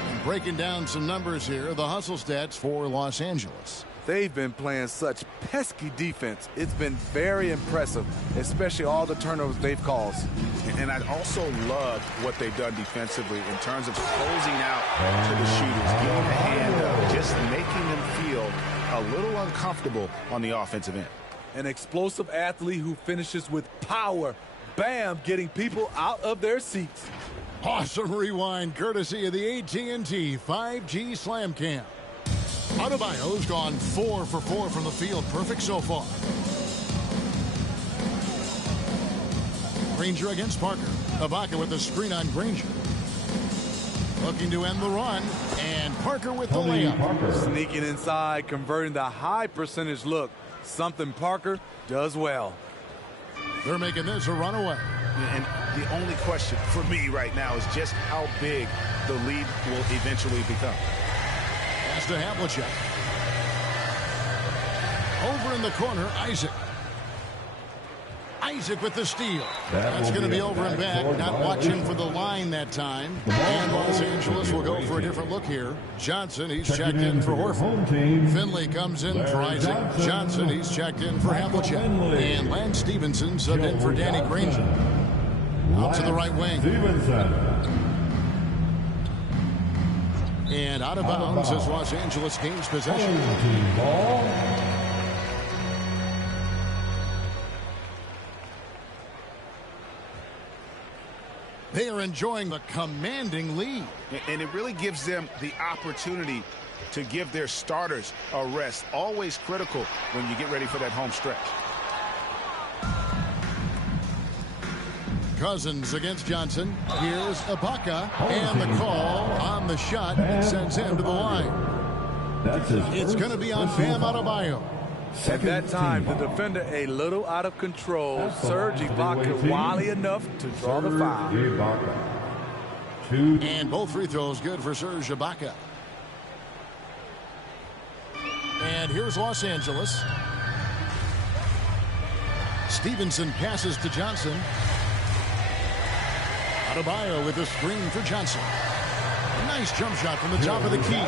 And breaking down some numbers here, the hustle stats for Los Angeles. They've been playing such pesky defense. It's been very impressive, especially all the turnovers they've caused. And I also love what they've done defensively in terms of closing out to the shooters, giving a hand up, just making them feel a little uncomfortable on the offensive end. An explosive athlete who finishes with power. Bam, getting people out of their seats. Awesome rewind courtesy of the AT&T 5G Slam Cam. Adebayo's gone 4 for 4 from the field. Perfect so far. Granger against Parker. Ibaka with the screen on Granger. Looking to end the run. And Parker with the layup. Sneaking inside, converting the high percentage look. Something Parker does well. They're making this a runaway. And the only question for me right now is just how big the lead will eventually become. Pass to Havlicek. Over in the corner, Isaac. Isaac with the steal. That's going to be over and back. Not watching for the line that time. And Los Angeles will go for a different look here. Johnson, he's checked in for Horford. Finley comes in for Isaac. Johnson, he's checked in for Havlicek. And Lance Stevenson subbed in for Danny Granger. Out to the right wing. And out of bounds as Los Angeles gains possession. They are enjoying the commanding lead. And it really gives them the opportunity to give their starters a rest. Always critical when you get ready for that home stretch. Cousins against Johnson. Here's Ibaka. And the call on the shot sends him to the line. It's going to be on Bam Adebayo. At that time, the defender a little out of control. Serge Ibaka wily enough to draw the foul. And both free throws good for Serge Ibaka. And here's Los Angeles. Stevenson passes to Johnson. Adebayo with a screen for Johnson. A nice jump shot from the top of the key.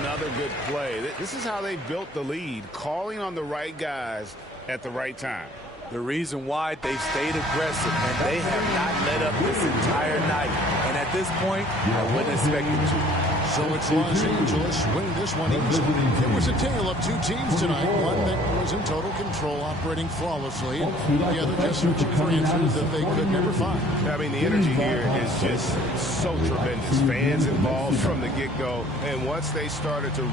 Another good play. This is how they built the lead, calling on the right guys at the right time. The reason why they've stayed aggressive, and they have not let up this entire night. And at this point, I wouldn't expect them to. So it's Los Angeles winning this one easily. It was a tale of two teams tonight. One that was in total control, operating flawlessly. The other just searching for answers that they could never find. I mean, the energy here is just so tremendous. Fans involved from the get-go. And once they started to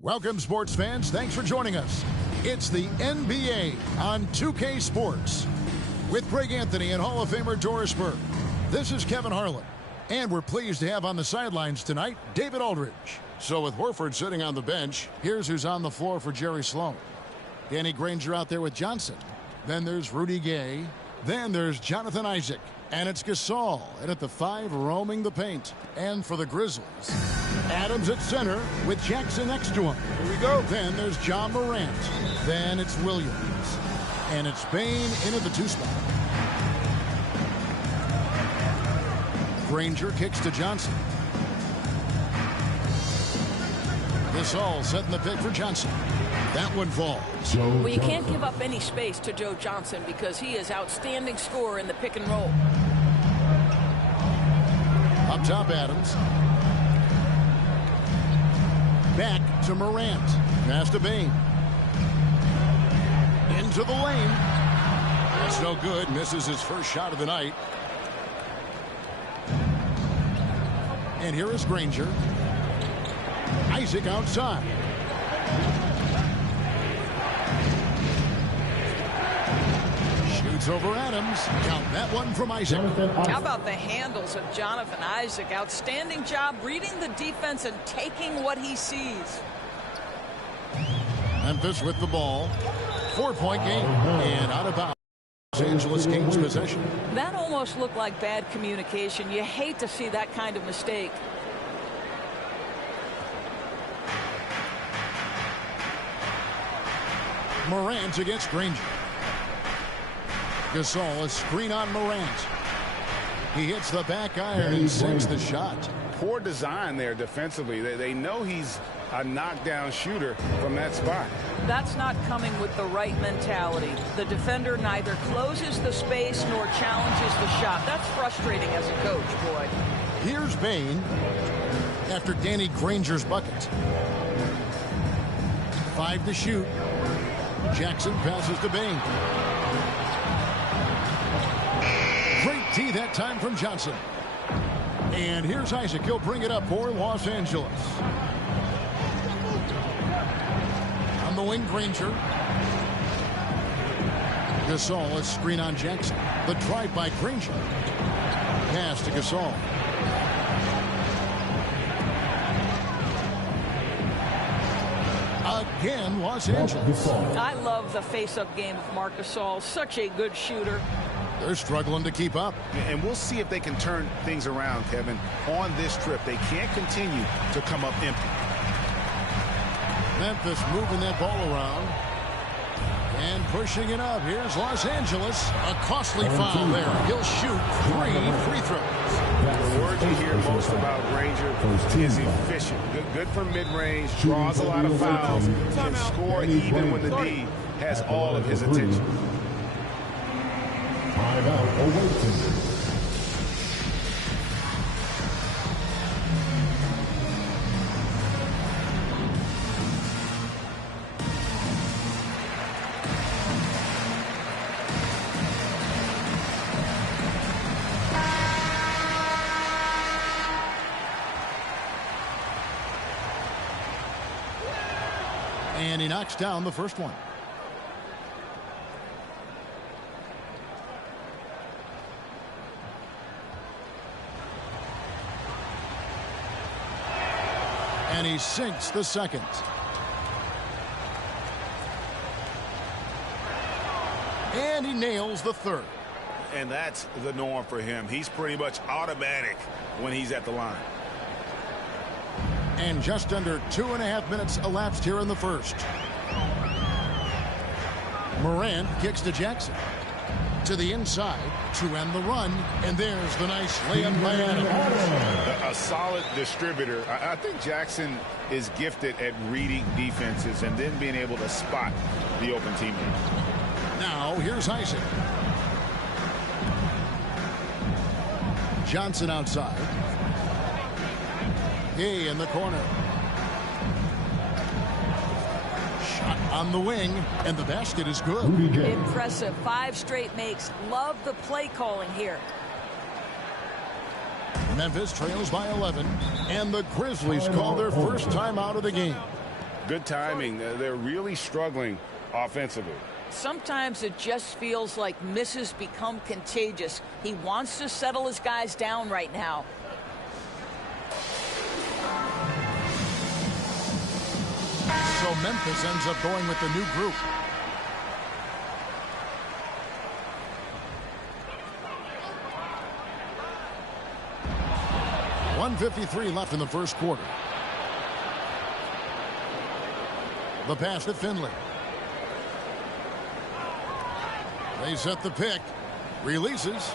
Welcome, sports fans. Thanks for joining us. It's the NBA on 2K Sports with Greg Anthony and Hall of Famer Doris Burke. This is Kevin Harlan, and we're pleased to have on the sidelines tonight David Aldridge. So with Horford sitting on the bench, here's who's on the floor for Jerry Sloan. Danny Granger out there with Johnson. Then there's Rudy Gay. Then there's Jonathan Isaac. And it's Gasol, and at the 5, roaming the paint. And for the Grizzlies, Adams at center with Jackson next to him. Here we go. Then there's John Morant. Then it's Williams. And it's Bane into the 2 spot. Granger kicks to Johnson. Gasol setting the pick for Johnson. That one falls. Well, you can't give up any space to Joe Johnson because he is outstanding scorer in the pick and roll. Up top, Adams. Back to Morant. Pass to Bane. Into the lane. That's no good. Misses his first shot of the night. And here is Granger. Isaac outside. Shoots over Adams. Count that one from Isaac. How about the handles of Jonathan Isaac? Outstanding job reading the defense and taking what he sees. Memphis with the ball. 4-point game. And out of bounds. Los Angeles Kings possession. That almost looked like bad communication. You hate to see that kind of mistake. Morant against Granger. Gasol, a screen on Morant. He hits the back iron and sinks the shot. Poor design there defensively. They know he's a knockdown shooter from that spot. That's not coming with the right mentality. The defender neither closes the space nor challenges the shot. That's frustrating as a coach, boy. Here's Bane after Danny Granger's bucket. 5 to shoot. Jackson passes to Bane. Great tee that time from Johnson. And here's Isaac. He'll bring it up for Los Angeles. On the wing, Granger. Gasol, a screen on Jackson. The drive by Granger. Pass to Gasol. Again, Los Angeles. I love the face-up game of Marc Gasol. Such a good shooter. They're struggling to keep up. And we'll see if they can turn things around, Kevin, on this trip. They can't continue to come up empty. Memphis moving that ball around. And pushing it up. Here's Los Angeles. A costly foul there. He'll shoot 3 free throws. The word you hear most about Granger is efficient. Good from mid-range, draws a lot of fouls, can score even when the D has all of his attention. Timeout awaiting. And he knocks down the first one. And he sinks the second. And he nails the third. And that's the norm for him. He's pretty much automatic when he's at the line. And just under 2.5 minutes elapsed here in the first. Morant kicks to Jackson. To the inside to end the run. And there's the nice layup by Adams. A solid distributor. I think Jackson is gifted at reading defenses and then being able to spot the open teammate. Now here's Isaac. Johnson outside. Gay in the corner. Shot on the wing, and the basket is good. Impressive. 5 straight makes. Love the play calling here. Memphis trails by 11, and the Grizzlies call their first time out of the game. Good timing. They're really struggling offensively. Sometimes it just feels like misses become contagious. He wants to settle his guys down right now. So Memphis ends up going with the new group. .153 left in the first quarter. The pass to Finley. They set the pick. Releases.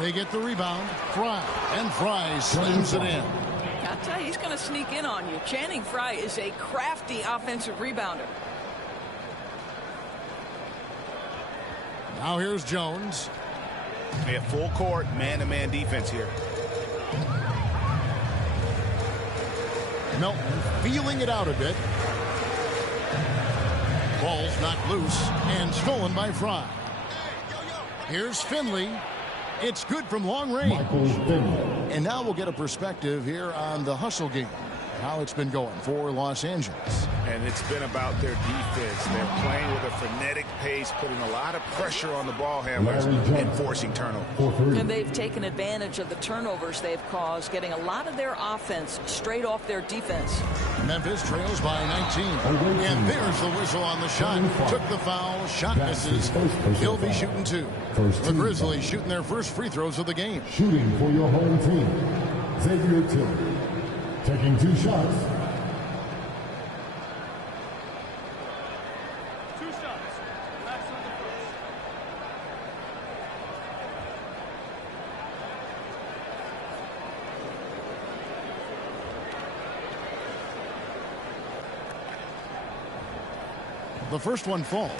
They get the rebound. Fry. And Fry slams it in. I'll tell you, he's going to sneak in on you. Channing Frye is a crafty offensive rebounder. Now here's Jones. They have full court, man-to-man defense here. Melton feeling it out a bit. Ball's knocked loose and stolen by Fry. Here's Finley. It's good from long range. And now we'll get a perspective here on the hustle game, how it's been going for Los Angeles. And it's been about their defense. They're playing with a frenetic pace, putting a lot of pressure on the ball handlers and forcing turnovers. And they've taken advantage of the turnovers they've caused, getting a lot of their offense straight off their defense. Memphis trails by 19. And there's the whistle on the shot. Took the foul. Shot misses. He'll be shooting 2. The Grizzlies shooting their first free throws of the game. Shooting for your home team, Xavier Tilley. Taking 2 shots. The first one falls.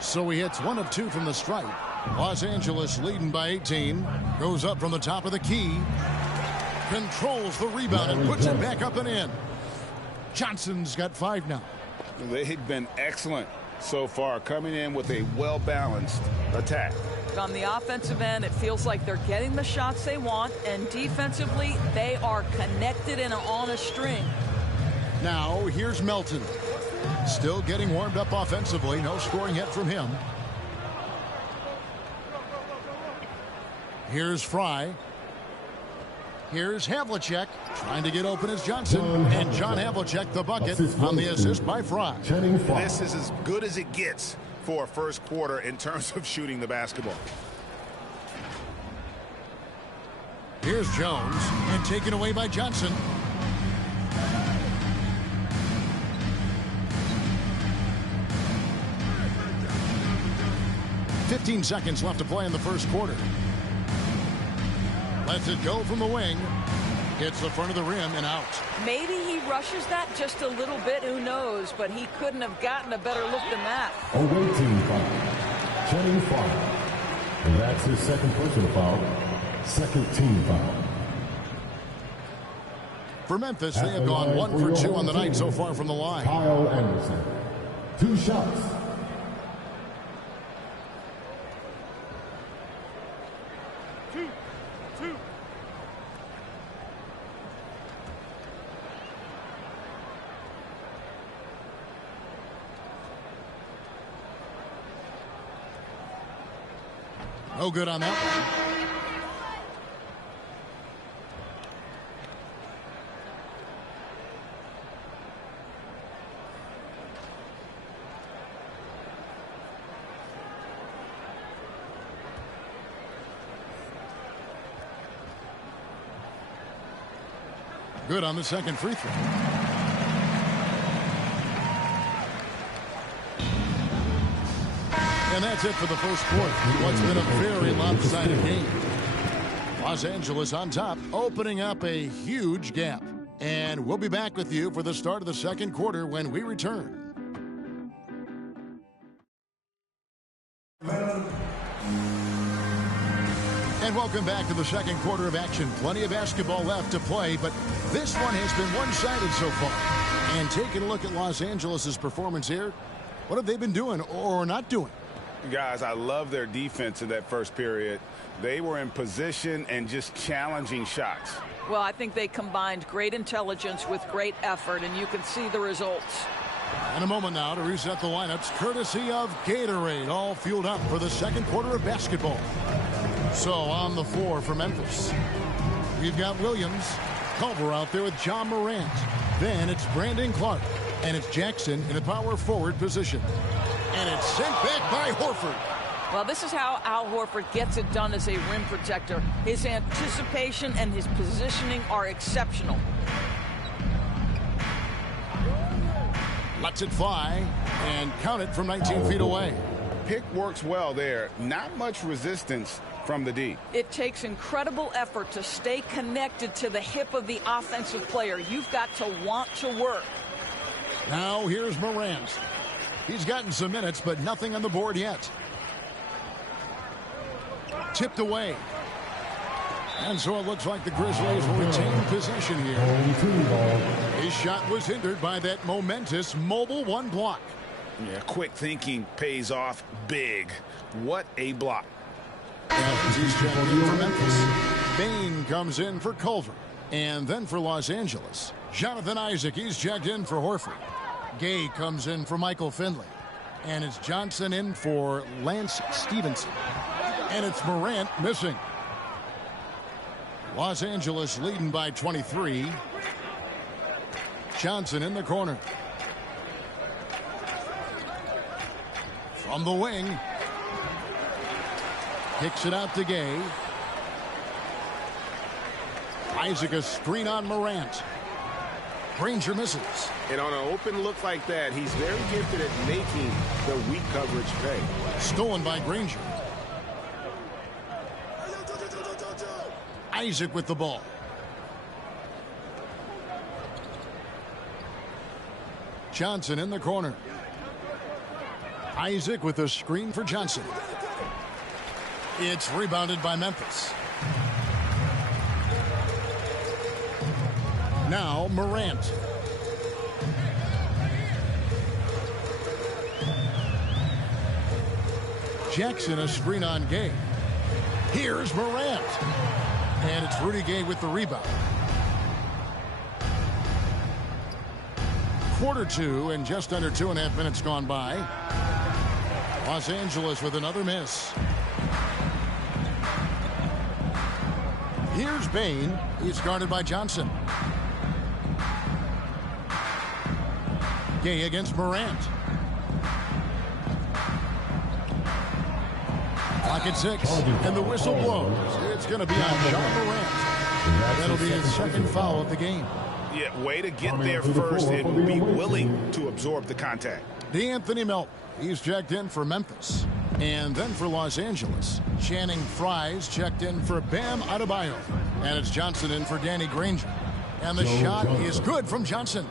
So he hits 1 of 2 from the stripe. Los Angeles leading by 18. Goes up from the top of the key. Controls the rebound and puts it back up and in. Johnson's got 5 now. They've been excellent so far, coming in with a well-balanced attack. On the offensive end, it feels like they're getting the shots they want, and defensively, they are connected and on a string. Now, here's Melton. Still getting warmed up offensively. No scoring yet from him. Here's Fry. Here's Havlicek trying to get open as Johnson. And John Havlicek the bucket on the assist by Fry. This is as good as it gets for a first quarter in terms of shooting the basketball. Here's Jones and taken away by Johnson. .15 seconds left to play in the first quarter. Lets it go from the wing. Hits the front of the rim and out. Maybe he rushes that just a little bit. Who knows? But he couldn't have gotten a better look than that. Away team foul. Channing Frye. And that's his second personal foul. Second team foul. For Memphis, they have gone 1 for 2 on the night so far from the line. Kyle Anderson. 2 shots. No good on that one. Good on the second free throw. And that's it for the first quarter. What's been a very lopsided game. Los Angeles on top, opening up a huge gap. And we'll be back with you for the start of the second quarter when we return. And welcome back to the second quarter of action. Plenty of basketball left to play, but this one has been one-sided so far. And taking a look at Los Angeles' performance here, what have they been doing or not doing? Guys, I love their defense in that first period. They were in position and just challenging shots. Well, I think they combined great intelligence with great effort, and you can see the results. In a moment now to reset the lineups, courtesy of Gatorade, all fueled up for the second quarter of basketball. So on the floor for Memphis, we've got Williams, Culver out there with John Morant. Then it's Brandon Clark, and it's Jackson in a power forward position. And it's sent back by Horford. Well, this is how Al Horford gets it done as a rim protector. His anticipation and his positioning are exceptional. Lets it fly and count it from 19 feet away. Pick works well there. Not much resistance from the D. It takes incredible effort to stay connected to the hip of the offensive player. You've got to want to work. Now here's Morant. He's gotten some minutes, but nothing on the board yet. Tipped away. And so it looks like the Grizzlies will retain possession here. His shot was hindered by that momentous mobile one block. Yeah, quick thinking pays off big. What a block. He's checked in for Memphis. Bane comes in for Culver. And then for Los Angeles, Jonathan Isaac, he's checked in for Horford. Gay comes in for Michael Finley. And it's Johnson in for Lance Stevenson. And it's Morant missing. Los Angeles leading by 23. Johnson in the corner. From the wing. Kicks it out to Gay. Isaac a screen on Morant. Granger misses. And on an open look like that, he's very gifted at making the weak coverage pay. Stolen by Granger. Isaac with the ball. Johnson in the corner. Isaac with a screen for Johnson. It's rebounded by Memphis. Now Morant. Jackson a screen on Gay. Here's Morant. And it's Rudy Gay with the rebound. Quarter two and just under 2.5 minutes gone by. Los Angeles with another miss. Here's Bane. He's guarded by Johnson. Gay against Morant. Clock at 6, and the whistle blows. It's going to be on John Morant. That'll be his second foul of the game. Yeah, way to get there first and be willing to absorb the contact. D'Anthony Melton, he's checked in for Memphis. And then for Los Angeles, Channing Frye's checked in for Bam Adebayo. And it's Johnson in for Danny Granger. And the shot is good from Johnson.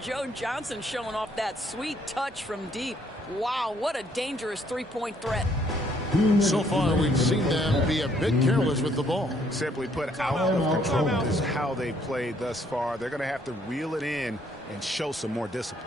Joe Johnson showing off that sweet touch from deep. Wow, what a dangerous three-point threat. So far, we've seen them be a bit careless with the ball. Simply put, out of control is how they've played thus far. They're going to have to reel it in and show some more discipline.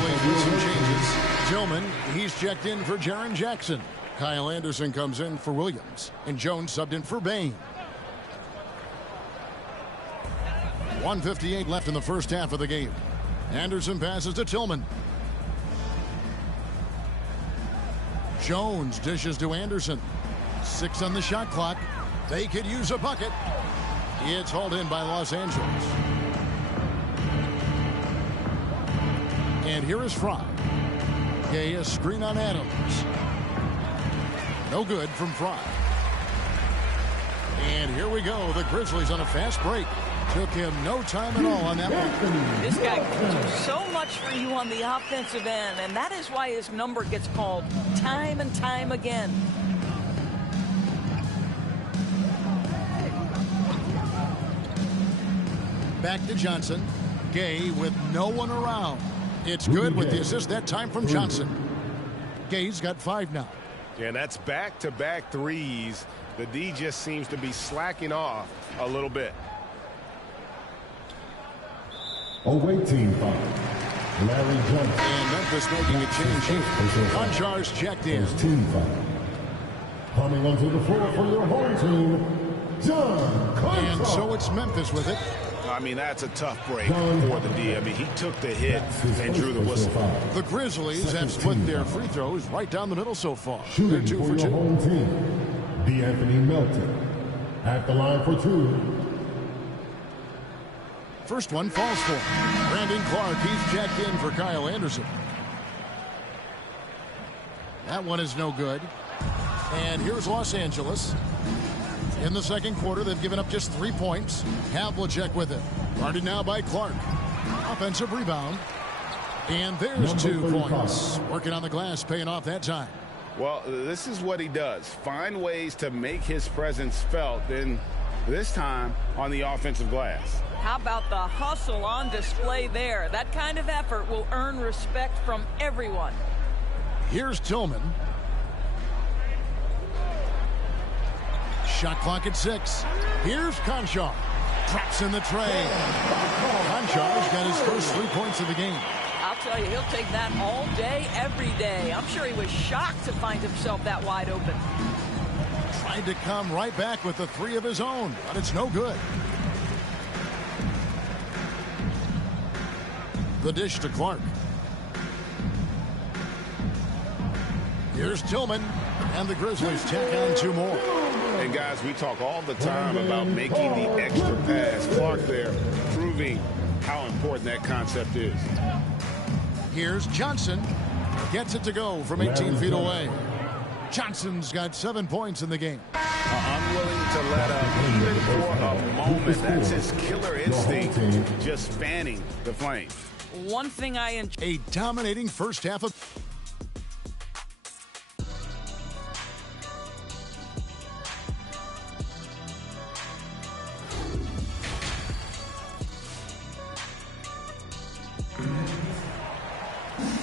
Grizzlies with some changes. Tillman, he's checked in for Jaren Jackson. Kyle Anderson comes in for Williams. And Jones subbed in for Bain. 1:58 left in the first half of the game. Anderson passes to Tillman. Jones dishes to Anderson. 6 on the shot clock. They could use a bucket. It's hauled in by Los Angeles. And here is Fry. Gay, a screen on Adams. No good from Fry. And here we go. The Grizzlies on a fast break. Took him no time at all on that one. This guy can do so much for you on the offensive end, and that is why his number gets called time and time again. Back to Johnson. Gay with no one around. It's good with the assist that time from Johnson. Gay's got 5 now. And that's back-to-back threes. The D just seems to be slacking off a little bit. Away team foul. Larry Johnson. And Memphis making a change. Konchar's checked in. Team foul. Coming onto the floor for your home team, John Konchar. And so it's Memphis with it. I mean, that's a tough break for the D. I mean, he took the hit and drew the whistle. The Grizzlies have split their free throws right down the middle so far. Shooting They're 2 for for 2. your home team, D'Anthony Melton. At the line for 2. First one falls for him. Brandon Clark, he's checked in for Kyle Anderson. That one is no good. And here's Los Angeles. In the second quarter, they've given up just 3 points. Havlicek with it. Guarded now by Clark. Offensive rebound. And there's 2 points. Working on the glass, paying off that time. Well, this is what he does. Find ways to make his presence felt, and this time on the offensive glass. How about the hustle on display there? That kind of effort will earn respect from everyone. Here's Tillman. Shot clock at 6. Here's Konchar. Drops in the tray. Konchar's got his first 3 points of the game. I'll tell you, he'll take that all day, every day. I'm sure he was shocked to find himself that wide open. Tried to come right back with the 3 of his own, but it's no good. The dish to Clark. Here's Tillman, and the Grizzlies tack on 2 more. And guys, we talk all the time about making the extra pass. Clark there proving how important that concept is. Here's Johnson. Gets it to go from 18 feet away. Johnson's got 7 points in the game. Unwilling to let up even for a moment. That's his killer instinct, just fanning the flames. One thing I enjoy. A dominating first half of...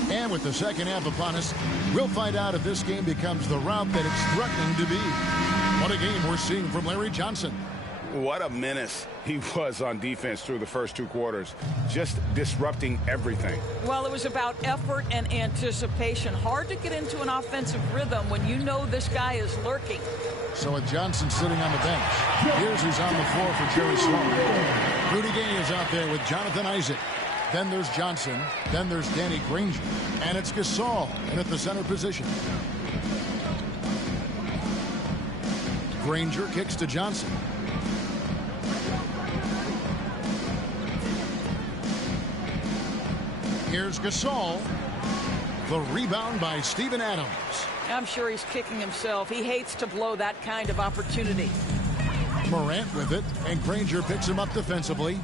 And with the second half upon us, we'll find out if this game becomes the route that it's threatening to be. What a game we're seeing from Larry Johnson. What a menace he was on defense through the first 2 quarters, just disrupting everything. Well, it was about effort and anticipation. Hard to get into an offensive rhythm when you know this guy is lurking. So with Johnson sitting on the bench, here's who's on the floor for Jerry Sloan. Rudy Gay is out there with Jonathan Isaac. Then there's Johnson. Then there's Danny Granger. And it's Gasol in at the center position. Granger kicks to Johnson. Here's Gasol. The rebound by Steven Adams. I'm sure he's kicking himself. He hates to blow that kind of opportunity. Morant with it, and Granger picks him up defensively.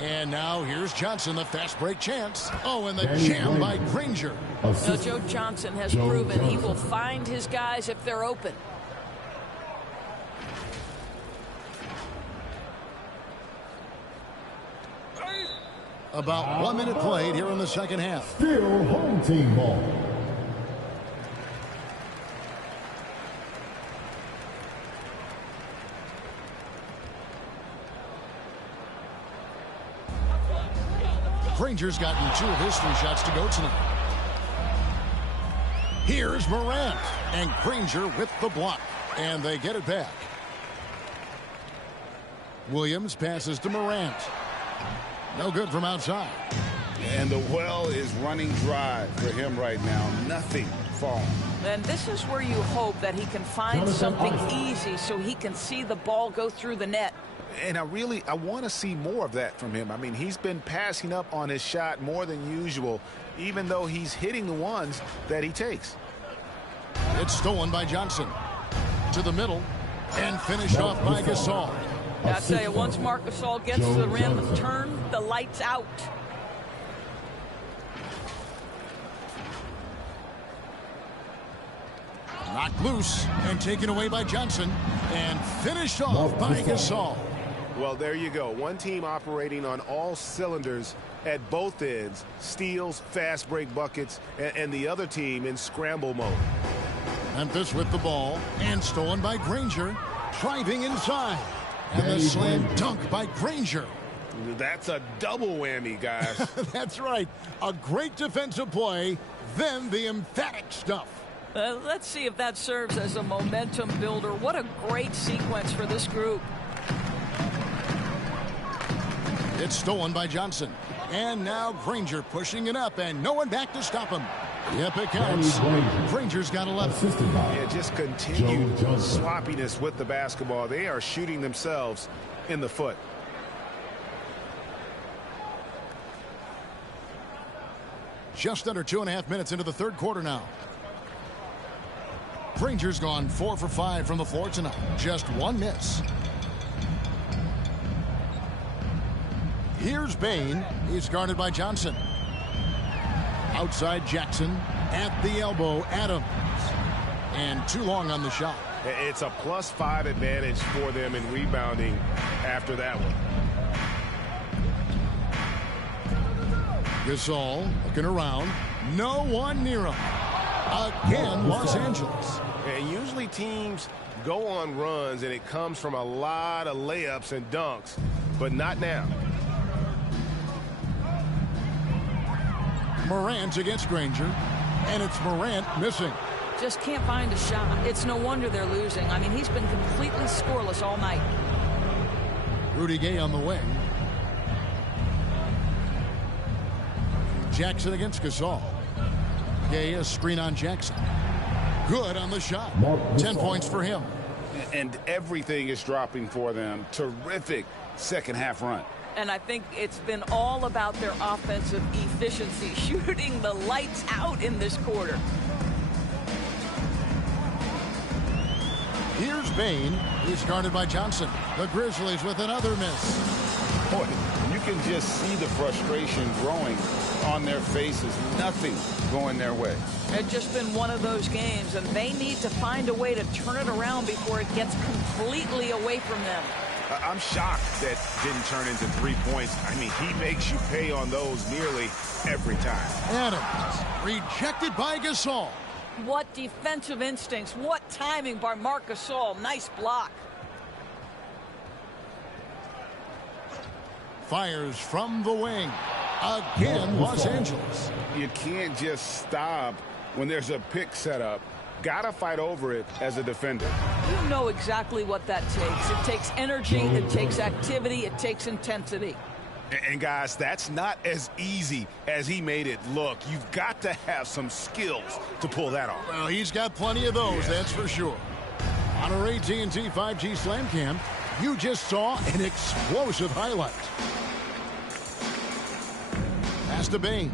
And now here's Johnson, the fast break chance. Oh, and the jam by Granger. Now, Joe Johnson has proven he will find his guys if they're open. About 1 minute played here in the second half. Still home team ball. Granger's gotten 2 of his 3 shots to go tonight. Here's Morant, and Granger with the block, and they get it back. Williams passes to Morant. No good from outside. And the well is running dry for him right now. Nothing falling. And this is where you hope that he can find something easy so he can see the ball go through the net. And I want to see more of that from him. I mean, he's been passing up on his shot more than usual, even though he's hitting the ones that he takes. It's stolen by Johnson. To the middle, and finished off by Gasol. I tell you, once Marc Gasol gets to the rim, turn the lights out. Knocked loose and taken away by Johnson, and finished off by Gasol. Well, there you go. One team operating on all cylinders at both ends. Steals, fast break buckets, and the other team in scramble mode. Memphis with the ball, and stolen by Granger. Driving inside. And the slam dunk by Granger. That's a double whammy, guys. That's right. A great defensive play, then the emphatic stuff. Let's see if that serves as a momentum builder. What a great sequence for this group. It's stolen by Johnson. And now Granger pushing it up, and no one back to stop him. Yep, it counts. Granger's got 11. Yeah, just continued sloppiness with the basketball. They are shooting themselves in the foot. Just under 2.5 minutes into the third quarter now. Granger's gone 4 for 5 from the floor tonight. Just one miss. Here's Bain. He's guarded by Johnson. Outside Jackson. At the elbow, Adams. And too long on the shot. It's a +5 advantage for them in rebounding after that one. Gasol looking around. No one near him. Again, Los Angeles. And usually teams go on runs and it comes from a lot of layups and dunks, but not now. Morant against Granger, and it's Morant missing. Just can't find a shot. It's no wonder they're losing. I mean, he's been completely scoreless all night. Rudy Gay on the wing. Jackson against Gasol. Gay, a screen on Jackson. Good on the shot. 10 points for him. And everything is dropping for them. Terrific second half run. And I think it's been all about their offensive efficiency, shooting the lights out in this quarter. Here's Bain. He's guarded by Johnson. The Grizzlies with another miss. Boy, you can just see the frustration growing on their faces. Nothing going their way. It's just been one of those games, and they need to find a way to turn it around before it gets completely away from them. I'm shocked that didn't turn into 3 points. I mean, he makes you pay on those nearly every time. Adams rejected by Gasol. What defensive instincts. What timing by Marc Gasol. Nice block. Fires from the wing. Again, Los Angeles. You can't just stop when there's a pick set up. Gotta fight over it as a defender. You know exactly what that takes. It takes energy, it takes activity, it takes intensity. And guys, that's not as easy as he made it look. You've got to have some skills to pull that off. Well, he's got plenty of those, that's for sure. On our AT&T 5G Slam Cam, you just saw an explosive highlight. Pass to Bain.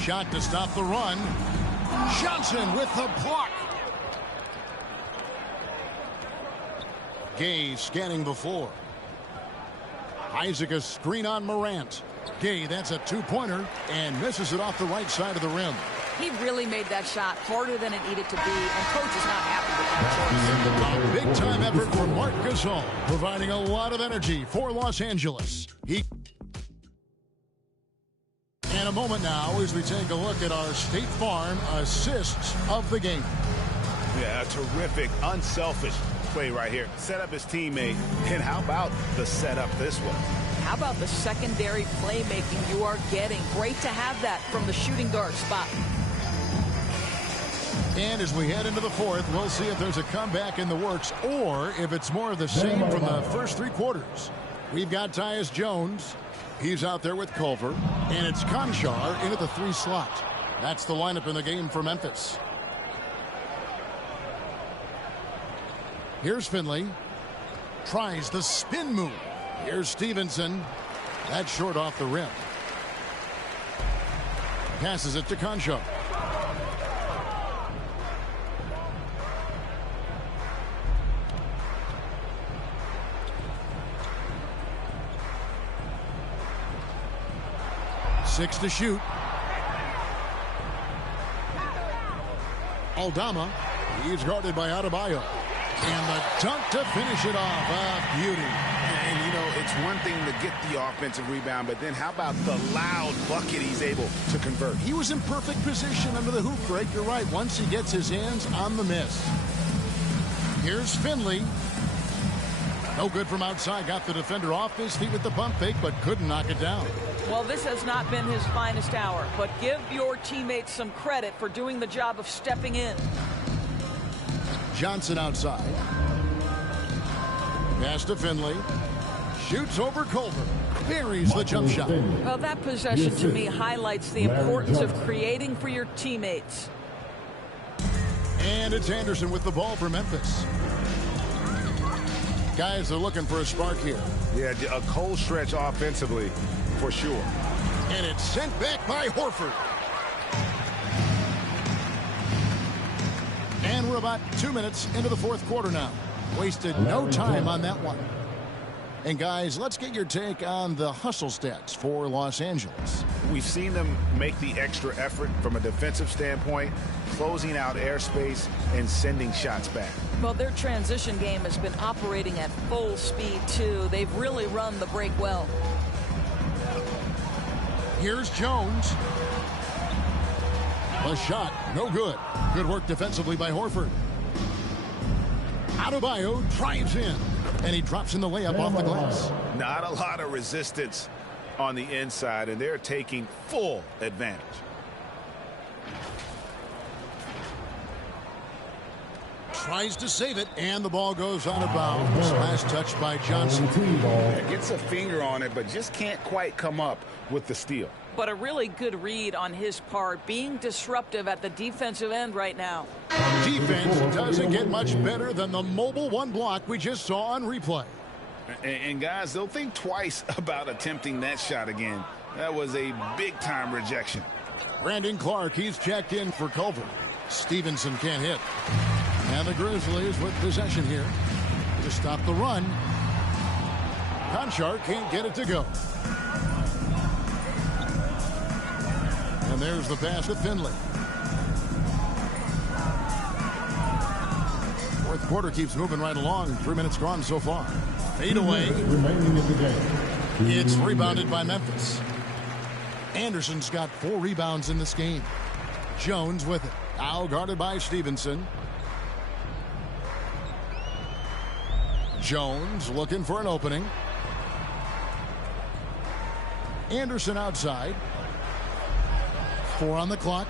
Shot to stop the run. Johnson with the block. Gay scanning before. Isaac a screen on Morant. Gay, that's a two-pointer, and misses it off the right side of the rim. He really made that shot harder than it needed to be, and coach is not happy with that choice. A big-time effort from Marc Gasol, providing a lot of energy for Los Angeles. And a moment now as we take a look at our State Farm assists of the game. Yeah, a terrific, unselfish play right here. Set up his teammate, and how about the setup this way? how about the secondary playmaking you are getting? Great to have that from the shooting guard spot. And as we head into the fourth, we'll see if there's a comeback in the works or if it's more of the same from the first 3 quarters. We've got Tyus Jones. He's out there with Culver. And it's Konchar in at the 3 slot. That's the lineup in the game for Memphis. Here's Finley. Tries the spin move. Here's Stevenson. That's short off the rim. Passes it to Konchar. Six to shoot. Aldama. He's guarded by Adebayo. And the dunk to finish it off. Beauty. And, you know, it's one thing to get the offensive rebound, but then how about the loud bucket he's able to convert? He was in perfect position under the hoop break. You're right. Once he gets his hands on the miss. Here's Finley. No good from outside. Got the defender off his feet with the pump fake, but couldn't knock it down. Well, this has not been his finest hour, but give your teammates some credit for doing the job of stepping in. Johnson outside. Pass to Finley. Shoots over Culver. Buries the jump shot. Well, that possession to me highlights the importance of creating for your teammates. And it's Anderson with the ball for Memphis. Guys are looking for a spark here. Yeah, a cold stretch offensively for sure. And it's sent back by Horford. And we're about 2 minutes into the fourth quarter now. Wasted no time on that one. And guys, let's get your take on the hustle stats for Los Angeles. We've seen them make the extra effort from a defensive standpoint, closing out airspace and sending shots back. Well, their transition game has been operating at full speed, too. They've really run the break well. Here's Jones. A shot, no good. Good work defensively by Horford. Adebayo drives in, and he drops in the layup off the glass. Not a lot of resistance on the inside, and they're taking full advantage. Tries to save it, and the ball goes out of bounds. Last touch by Johnson. Gets a finger on it, but just can't quite come up with the steal. But a really good read on his part, being disruptive at the defensive end right now. Defense doesn't get much better than the mobile one block we just saw on replay. And guys, they'll think twice about attempting that shot again. That was a big-time rejection. Brandon Clark, he's checked in for Culver. Stevenson can't hit. And the Grizzlies with possession here to stop the run. Konchar can't get it to go. And there's the pass to Finley. Fourth quarter keeps moving right along. 3 minutes gone so far. Fade away. It's rebounded by Memphis. Anderson's got 4 rebounds in this game. Jones with it. Now guarded by Stevenson. Jones looking for an opening. Anderson outside. 4 on the clock.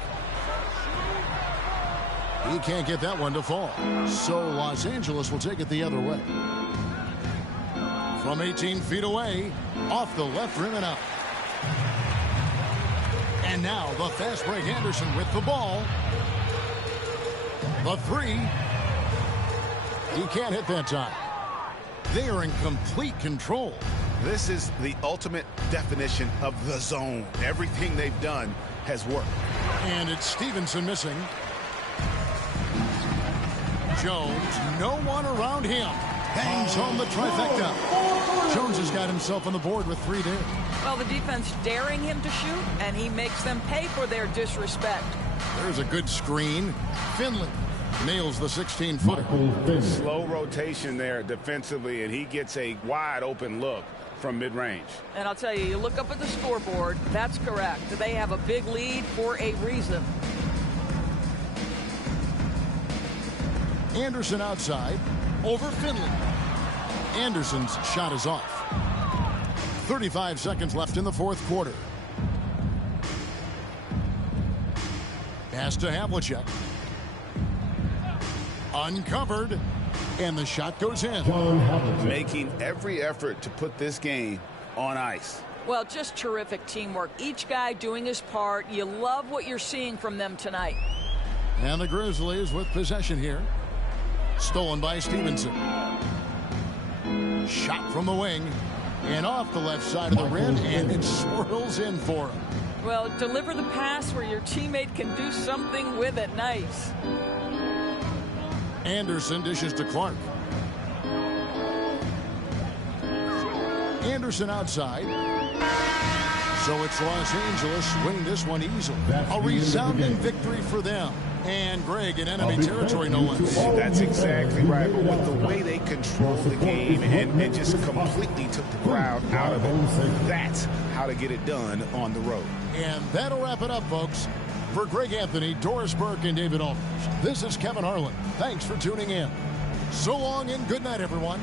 He can't get that one to fall. So Los Angeles will take it the other way. From 18 feet away, off the left rim and out. And now the fast break Anderson with the ball. The 3. He can't hit that time. They are in complete control. This is the ultimate definition of the zone. Everything they've done has worked. And it's Stevenson missing. Jones, no one around him. Bangs home the trifecta. Jones has got himself on the board with 3 there. Well, the defense daring him to shoot, and he makes them pay for their disrespect. There's a good screen. Finley nails the 16-footer. Slow rotation there defensively, and he gets a wide open look from mid-range. And I'll tell you, you look up at the scoreboard, that's correct. They have a big lead for a reason. Anderson outside over Finley. Anderson's shot is off. 35 seconds left in the fourth quarter. Pass to Havlicek. Uncovered. And the shot goes in. Making every effort to put this game on ice. Well, just terrific teamwork. Each guy doing his part. You love what you're seeing from them tonight. And the Grizzlies with possession here. Stolen by Stevenson. Shot from the wing. And off the left side of the rim. And it swirls in for him. Well, deliver the pass where your teammate can do something with it. Nice. Anderson dishes to Clark. Anderson outside. So it's Los Angeles winning this one easily. A resounding victory for them. And Greg in enemy territory, no less. That's exactly right. But with the way they controlled the game and just completely took the crowd out of it, that's how to get it done on the road. And that'll wrap it up, folks. For Greg Anthony, Doris Burke, and David Aldridge, this is Kevin Harlan. Thanks for tuning in. So long and good night, everyone.